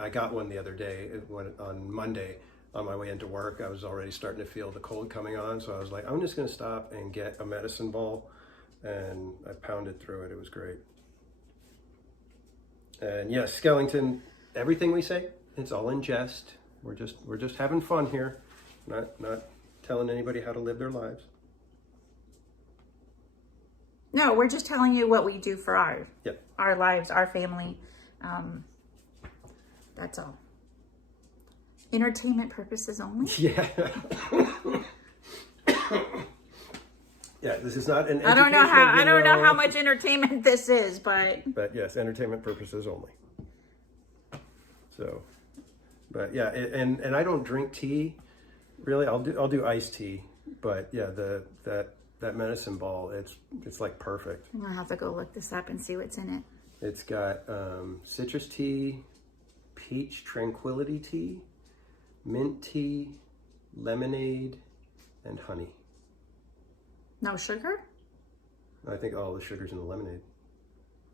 I got one the other day on Monday on my way into work. I was already starting to feel the cold coming on, so I was like, I'm just going to stop and get a medicine ball, and I pounded through it. It was great. And yes, Skellington, everything we say, it's all in jest. We're just having fun here, not telling anybody how to live their lives. No, we're just telling you what we do for our lives, our family. That's all. Entertainment purposes only. Yeah. Yeah, this is not an. I don't know how much entertainment this is, but yes, entertainment purposes only. So, but yeah, and I don't drink tea, really. I'll do iced tea, but yeah, that medicine ball, it's like perfect. I'm gonna have to go look this up and see what's in it. It's got citrus tea, peach tranquility tea, mint tea, lemonade, and honey. No sugar? I think all the sugar's in the lemonade.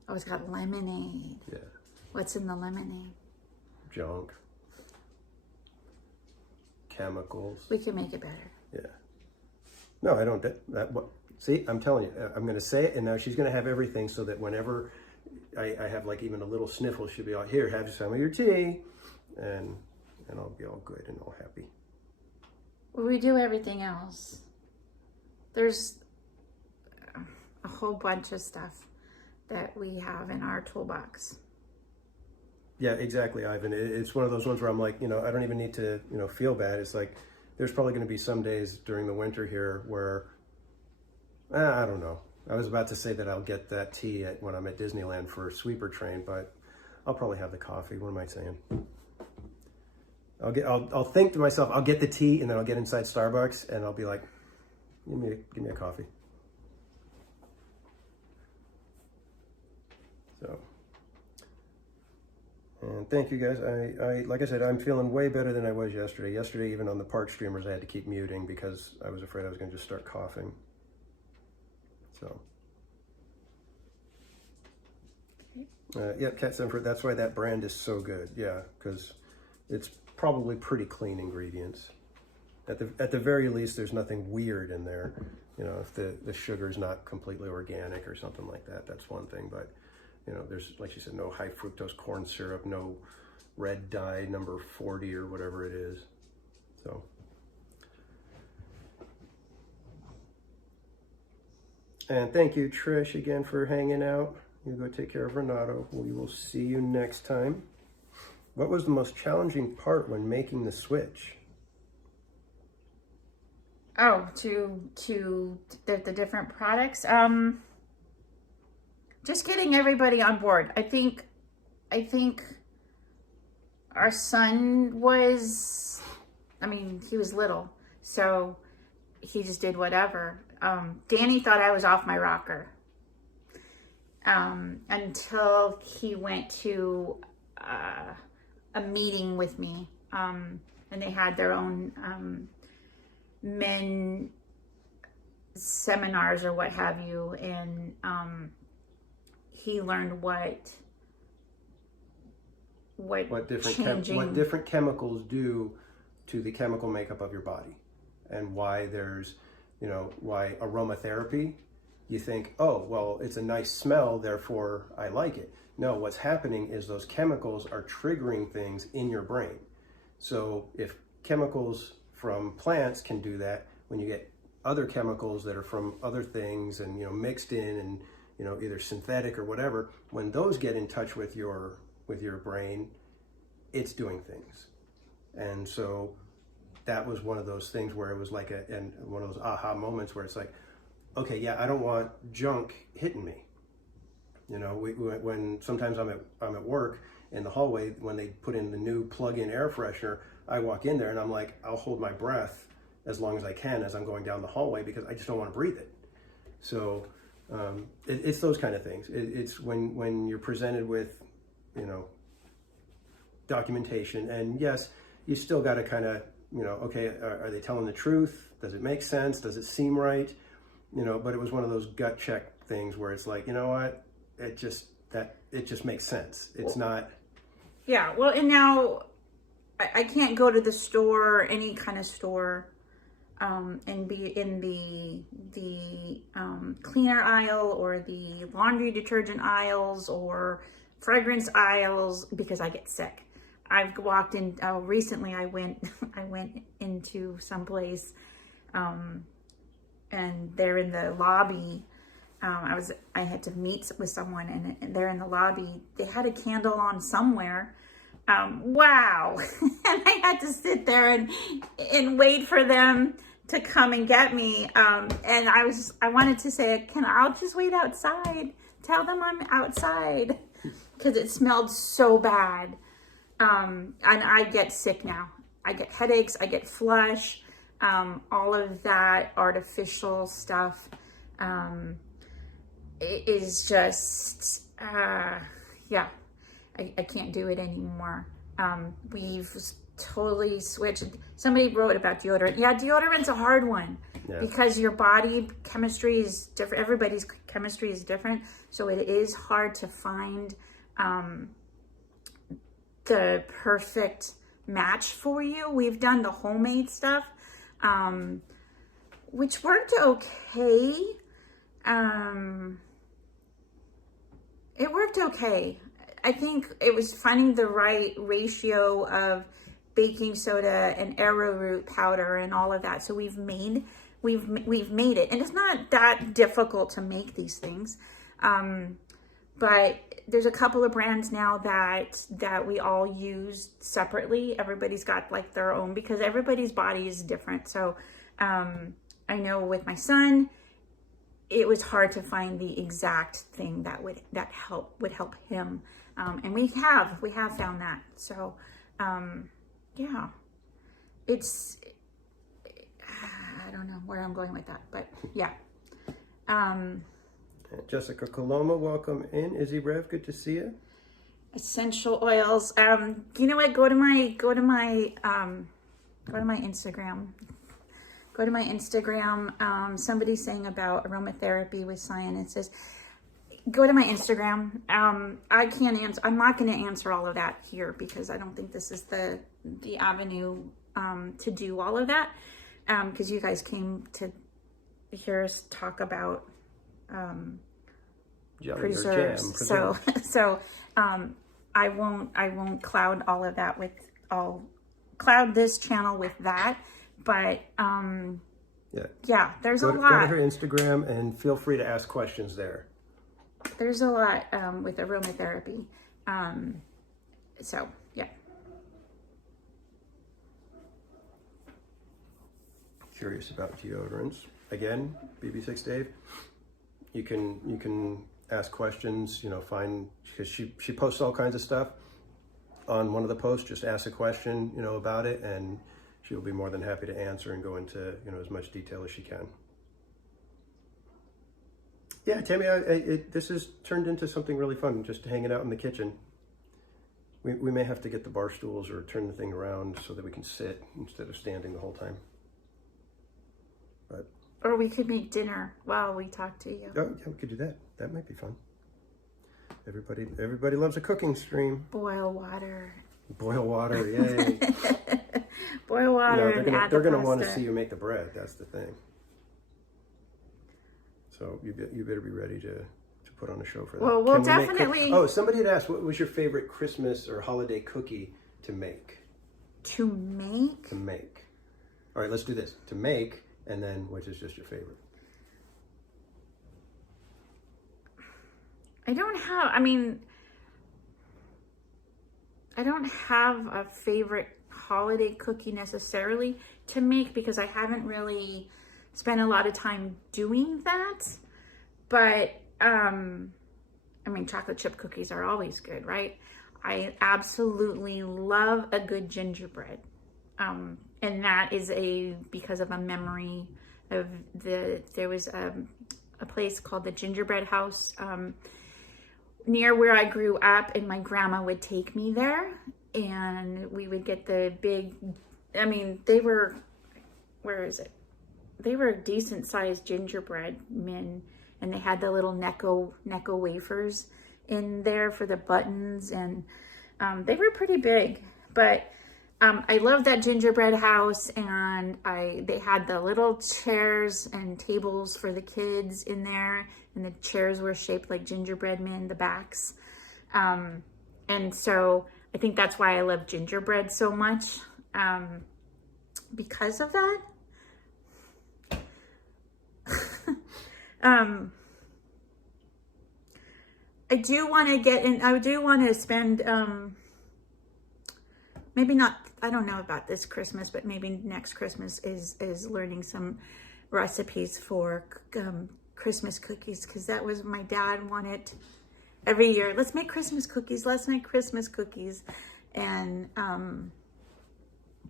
Oh, it's got lemonade. Yeah. What's in the lemonade? Junk. Chemicals. We can make it better. Yeah. No, I don't. See, I'm telling you, I'm going to say it, and now she's going to have everything so that whenever I have like even a little sniffle, she'll be like, here, have some of your tea, and I'll be all good and all happy. Well, we do everything else. There's a whole bunch of stuff that we have in our toolbox. Yeah, exactly, Ivan. It's one of those ones where I'm like, I don't even need to, feel bad. It's like, there's probably going to be some days during the winter here where, I don't know. I was about to say that I'll get that tea when I'm at Disneyland for a sweeper train, but I'll probably have the coffee. What am I saying? I'll think to myself, I'll get the tea, and then I'll get inside Starbucks, and I'll be like, give me a coffee. So, and thank you guys. I like I said, I'm feeling way better than I was yesterday. Yesterday, even on the park streamers, I had to keep muting because I was afraid I was going to just start coughing. So, yeah, Cat Sanford, that's why that brand is so good. Yeah, because it's probably pretty clean ingredients. At the very least, there's nothing weird in there. If the sugar's not completely organic or something like that, that's one thing. But, there's, like you said, no high fructose corn syrup, no red dye number 40 or whatever it is. So. And thank you, Trish, again for hanging out. You go take care of Renato. We will see you next time. What was the most challenging part when making the switch? Oh, to the different products. Just getting everybody on board. I think our son was, he was little, so he just did whatever. Danny thought I was off my rocker until he went to a meeting with me, and they had their own men seminars or what have you, and he learned what different chemicals do to the chemical makeup of your body. and why there's, why aromatherapy, you think, oh, well, it's a nice smell, therefore I like it. No, what's happening is those chemicals are triggering things in your brain. So if chemicals from plants can do that, when you get other chemicals that are from other things and, mixed in and, either synthetic or whatever, when those get in touch with your brain, it's doing things. And so that was one of those things where it was like one of those aha moments where it's like, okay, yeah, I don't want junk hitting me. When sometimes I'm at work in the hallway, when they put in the new plug-in air freshener, I walk in there and I'm like, I'll hold my breath as long as I can as I'm going down the hallway because I just don't want to breathe it. So it's those kind of things. It's when you're presented with, documentation, and yes, you still got to kind of, okay, are they telling the truth? Does it make sense? Does it seem right? But it was one of those gut check things where it's like, you know what, it just makes sense. It's not. Yeah. Well, and now I can't go to the store, any kind of store, and be in the cleaner aisle or the laundry detergent aisles or fragrance aisles because I get sick. I've walked in recently. I went into someplace, and they're in the lobby. I had to meet with someone, and they're in the lobby. They had a candle on somewhere. Wow! And I had to sit there and wait for them to come and get me. And I wanted to say, I'll just wait outside. Tell them I'm outside because it smelled so bad. And I get sick now. I get headaches, I get flush, all of that artificial stuff. It is just, yeah, I can't do it anymore. We've totally switched. Somebody wrote about deodorant. Yeah, deodorant's a hard one because your body chemistry is different. Everybody's chemistry is different. So it is hard to find, the perfect match for you. We've done the homemade stuff, which worked okay. It worked okay. I think it was finding the right ratio of baking soda and arrowroot powder and all of that. So we've made it, and it's not that difficult to make these things. But there's a couple of brands now that we all use separately. Everybody's got like their own because everybody's body is different. So I know with my son, it was hard to find the exact thing that would help him. And we have found that. So yeah, it's I don't know where I'm going with that, but yeah. Jessica Coloma, welcome in. Izzy Rev, good to see you. Essential oils. You know what? Go to my Instagram. Go to my Instagram. Somebody's saying about aromatherapy with cyan. It says, go to my Instagram. I can't answer. I'm not going to answer all of that here because I don't think this is the avenue to do all of that. Because you guys came to hear us talk about preserves. So I won't cloud all of that with cloud this channel with that. But yeah, there's a lot. Go to her Instagram and feel free to ask questions there. There's a lot with aromatherapy. So yeah. Curious about deodorants. Again, BB6 Dave. You can ask questions, find, because she posts all kinds of stuff on one of the posts. Just ask a question, about it, and she'll be more than happy to answer and go into, as much detail as she can. Yeah, Tammy, this has turned into something really fun, just hanging out in the kitchen. We may have to get the bar stools or turn the thing around so that we can sit instead of standing the whole time. But or we could make dinner while we talk to you. Oh, yeah, we could do that. That might be fun. Everybody loves a cooking stream. Boil water. Boil water, yay. Boil water No, and add they're the gonna want to pasta. see you make the bread. That's the thing. So you better be ready to put on a show for that. Well, we'll Can we make definitely... Oh, somebody had asked, what was your favorite Christmas or holiday cookie to make? To make? To make. All right, let's do this. To make, and then which is just your favorite? I don't have a favorite holiday cookie necessarily to make because I haven't really spent a lot of time doing that. But, chocolate chip cookies are always good, right? I absolutely love a good gingerbread. And that is because of a memory of there was a place called the Gingerbread House, near where I grew up, and my grandma would take me there, and we would get the big, they were decent sized gingerbread men, and they had the little Necco wafers in there for the buttons, and they were pretty big, but I loved that gingerbread house, and they had the little chairs and tables for the kids in there, and the chairs were shaped like gingerbread men, the backs. And so I think that's why I love gingerbread so much, because of that. I do want to spend, maybe not, I don't know about this Christmas, but maybe next Christmas is learning some recipes for Christmas cookies, because that was my dad wanted every year. Let's make Christmas cookies. And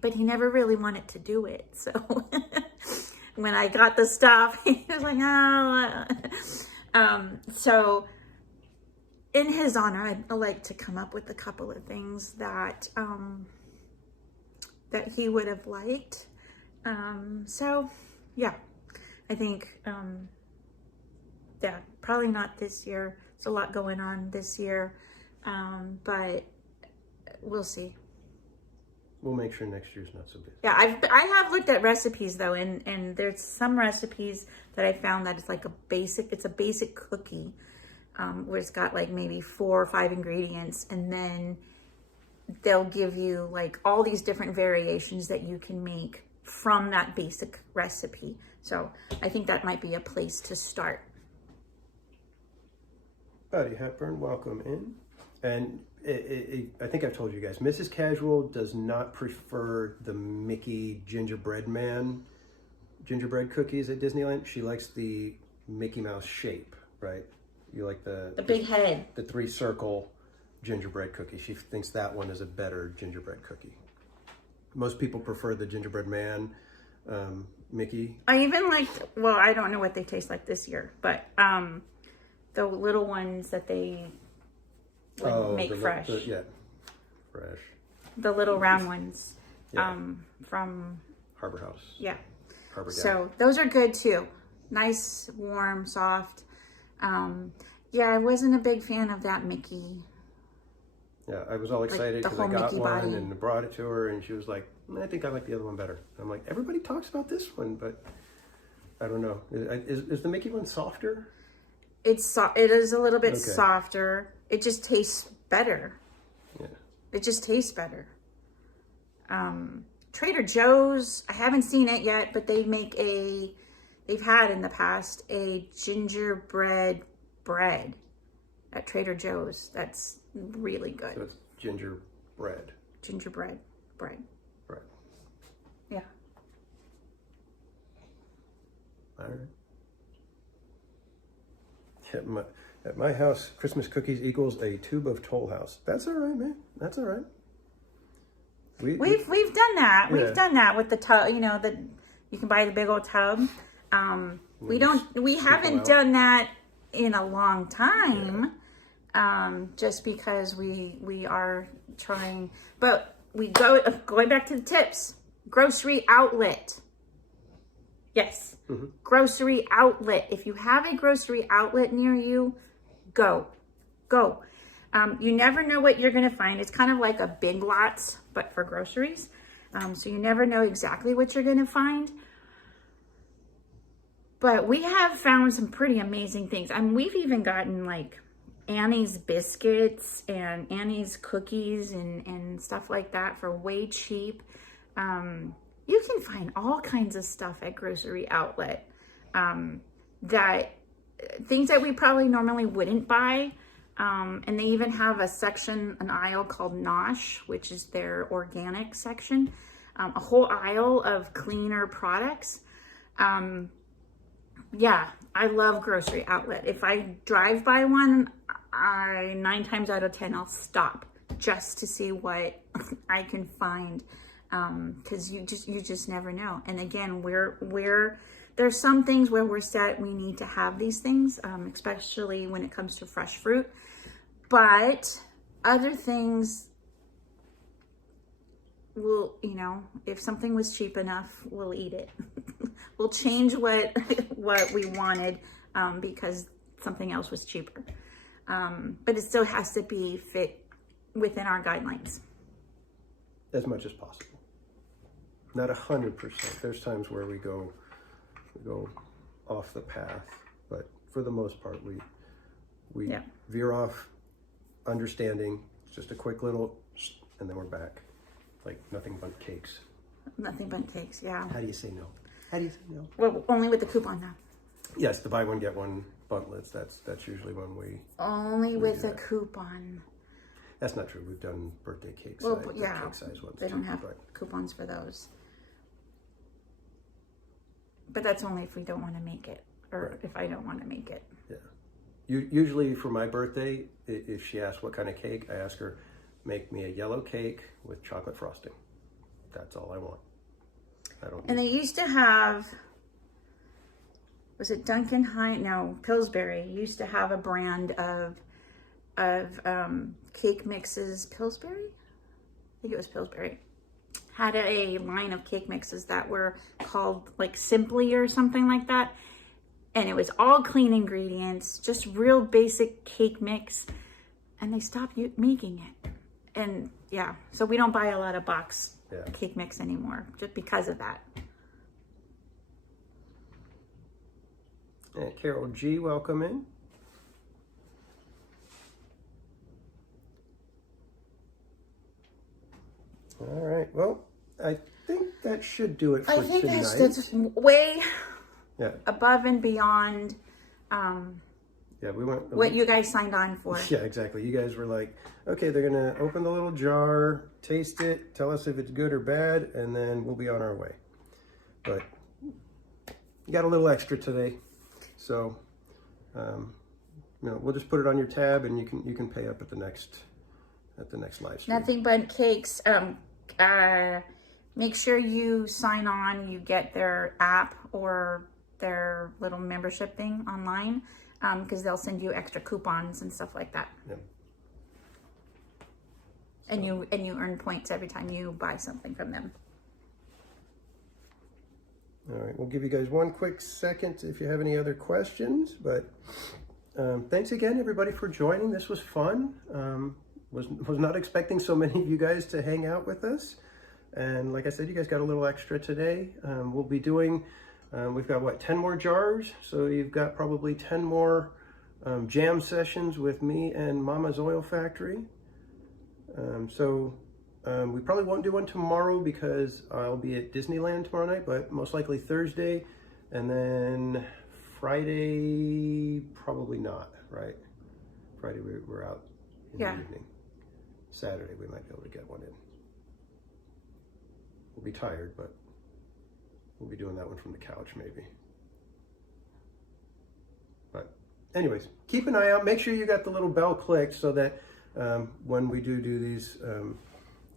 but he never really wanted to do it. So when I got the stuff, he was like, oh. So in his honor, I'd like to come up with a couple of things that that he would have liked. So yeah, I think, probably not this year. There's a lot going on this year, but we'll see. We'll make sure next year's not so big. Yeah, I have looked at recipes though, and there's some recipes that I found that it's like a basic cookie, where it's got like maybe 4 or 5 ingredients, and then they'll give you like all these different variations that you can make from that basic recipe. So I think that might be a place to start. Buddy Hepburn, welcome in. And I think I've told you guys, Mrs. Casual does not prefer the Mickey gingerbread cookies at Disneyland. She likes the Mickey Mouse shape, right? You like the big head, the 3-circle gingerbread cookie. She thinks that one is a better gingerbread cookie. Most people prefer the gingerbread man, Mickey. I even liked, well, I don't know what they taste like this year, but the little ones that they would make fresh. Fresh. The little round ones, Yeah. from Harbor House. Yeah. Harbor Gap. So those are good too. Nice, warm, soft. Yeah, I wasn't a big fan of that Mickey. Yeah, I was all excited the because I whole got Mickey one body. and brought it to her, and she was like, I think I like the other one better. I'm like, everybody talks about this one, but I don't know. Is the Mickey one softer? It is a little bit Okay. softer. It just tastes better. Yeah. It just tastes better. Trader Joe's, I haven't seen it yet, but they've had in the past a gingerbread bread at Trader Joe's. That's really good. So it's gingerbread. Gingerbread bread. Right. Yeah. All right. At my house, Christmas cookies equals a tube of Toll House. That's all right, man. That's all right. We've done that. Yeah. We've done that with the tub. You know, you can buy the big old tub. We haven't done that in a long time. Yeah. Just because we are trying, but going back to the tips. Grocery outlet. Yes. Mm-hmm. Grocery outlet. If you have a grocery outlet near you, go. You never know what you're going to find. It's kind of like a Big Lots, but for groceries. So you never know exactly what you're going to find. But we have found some pretty amazing things. I mean, we've even gotten like Annie's biscuits and Annie's cookies and stuff like that for way cheap. You can find all kinds of stuff at Grocery Outlet, that things that we probably normally wouldn't buy. And they even have an aisle called Nosh, which is their organic section. A whole aisle of cleaner products. Yeah, I love Grocery Outlet. If I drive by one, 9 times out of 10, I'll stop just to see what I can find. Cause you just never know. And again, there's some things where we're set, we need to have these things, especially when it comes to fresh fruit, but other things will, if something was cheap enough, we'll eat it. We'll change what we wanted, because something else was cheaper. But it still has to be fit within our guidelines. As much as possible. Not 100%. There's times where we go off the path, but for the most part, we veer off understanding. It's just a quick little, and then we're back. Like nothing but cakes. Nothing but cakes, yeah. How do you say no? How do you say no? Well, only with the coupon now. Yes, the buy one get one buntlets. That's usually when we only with a coupon. That's not true. We've done birthday cake well, size, yeah, cake size ones. They don't have coupons for those. But that's only if we don't want to make it, or if I don't want to make it. Yeah. Usually for my birthday, if she asks what kind of cake, I ask her, make me a yellow cake with chocolate frosting. That's all I want. I don't. And they used to have, was it Duncan Hines? No, Pillsbury used to have a brand of cake mixes. Pillsbury? I think it was Pillsbury. Had a line of cake mixes that were called like Simply or something like that. And it was all clean ingredients, just real basic cake mix. And they stopped making it. And yeah, so we don't buy a lot of box cake mix anymore, just because of that. And Carol G, welcome in. All right, well, I think that should do it for tonight. I think that's way above and beyond we went what you guys signed on for. Yeah, exactly. You guys were like, okay, they're gonna open the little jar, taste it, tell us if it's good or bad, and then we'll be on our way. But you got a little extra today, so we'll just put it on your tab, and you can pay up at the next live stream. Nothing but cakes. Make sure you sign on. You get their app or their little membership thing online, because they'll send you extra coupons and stuff like that. Yep. And you earn points every time you buy something from them. All right, we'll give you guys one quick second if you have any other questions. But thanks again, everybody, for joining. This was fun. Was not expecting so many of you guys to hang out with us. And like I said, you guys got a little extra today. We'll be doing, we've got 10 more jars. So you've got probably 10 more jam sessions with me and Mama's Oil Factory. We probably won't do one tomorrow because I'll be at Disneyland tomorrow night, but most likely Thursday. And then Friday, probably not, right? Friday we're out in the evening. Saturday we might be able to get one in. We'll be tired, but we'll be doing that one from the couch maybe. But anyways, keep an eye out. Make sure you got the little bell clicked so that when we do these,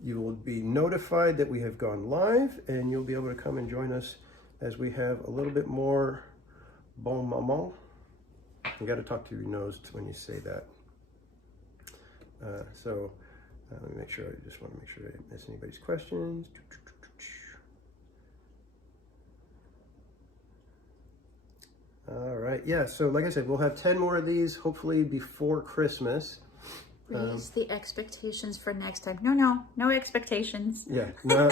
you will be notified that we have gone live, and you'll be able to come and join us as we have a little bit more Bonne Maman. You got to talk to your nose when you say that. Let me make sure, I just want to make sure I didn't miss anybody's questions. All right, yeah, so like I said, we'll have 10 more of these, hopefully before Christmas. Raise the expectations for next time. No expectations. Yeah, no,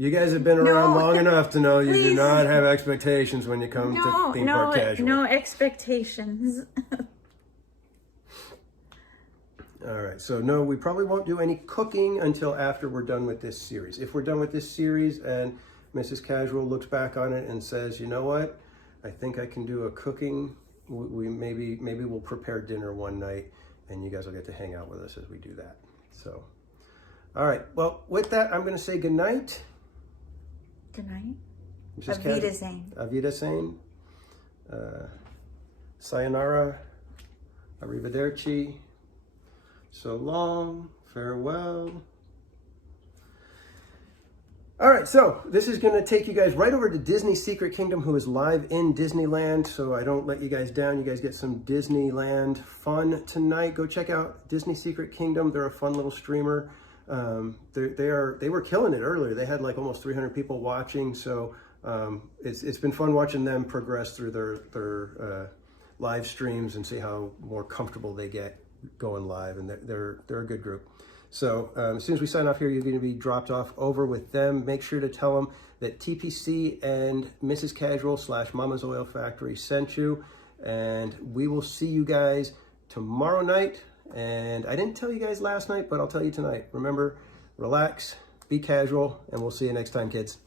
You guys have been around No, long enough to know you do please. not have expectations when you come to theme park casual. No expectations. All right, so no, we probably won't do any cooking until after we're done with this series. If we're done with this series and Mrs. Casual looks back on it and says, you know what, I think I can do a cooking, we maybe we'll prepare dinner one night and you guys will get to hang out with us as we do that. So, all right, well, with that, I'm going to say goodnight. Good night. Mrs. Auf Casual. Wiedersehen. Auf Wiedersehen. Sayonara. Arrivederci. So long. Farewell. All right, so this is going to take you guys right over to Disney Secret Kingdom, who is live in Disneyland, so I don't let you guys down. You guys get some Disneyland fun tonight. Go check out Disney Secret Kingdom. They're a fun little streamer. They were killing it earlier. They had like almost 300 people watching, so it's been fun watching them progress through their live streams and see how more comfortable they get going live, and they're a good group. So as soon as we sign off here, you're going to be dropped off over with them. Make sure to tell them that TPC and Mrs. Casual / Mama's Oil Factory sent you, and we will see you guys tomorrow night. And I didn't tell you guys last night, but I'll tell you tonight. Remember, relax, be casual, and we'll see you next time, kids.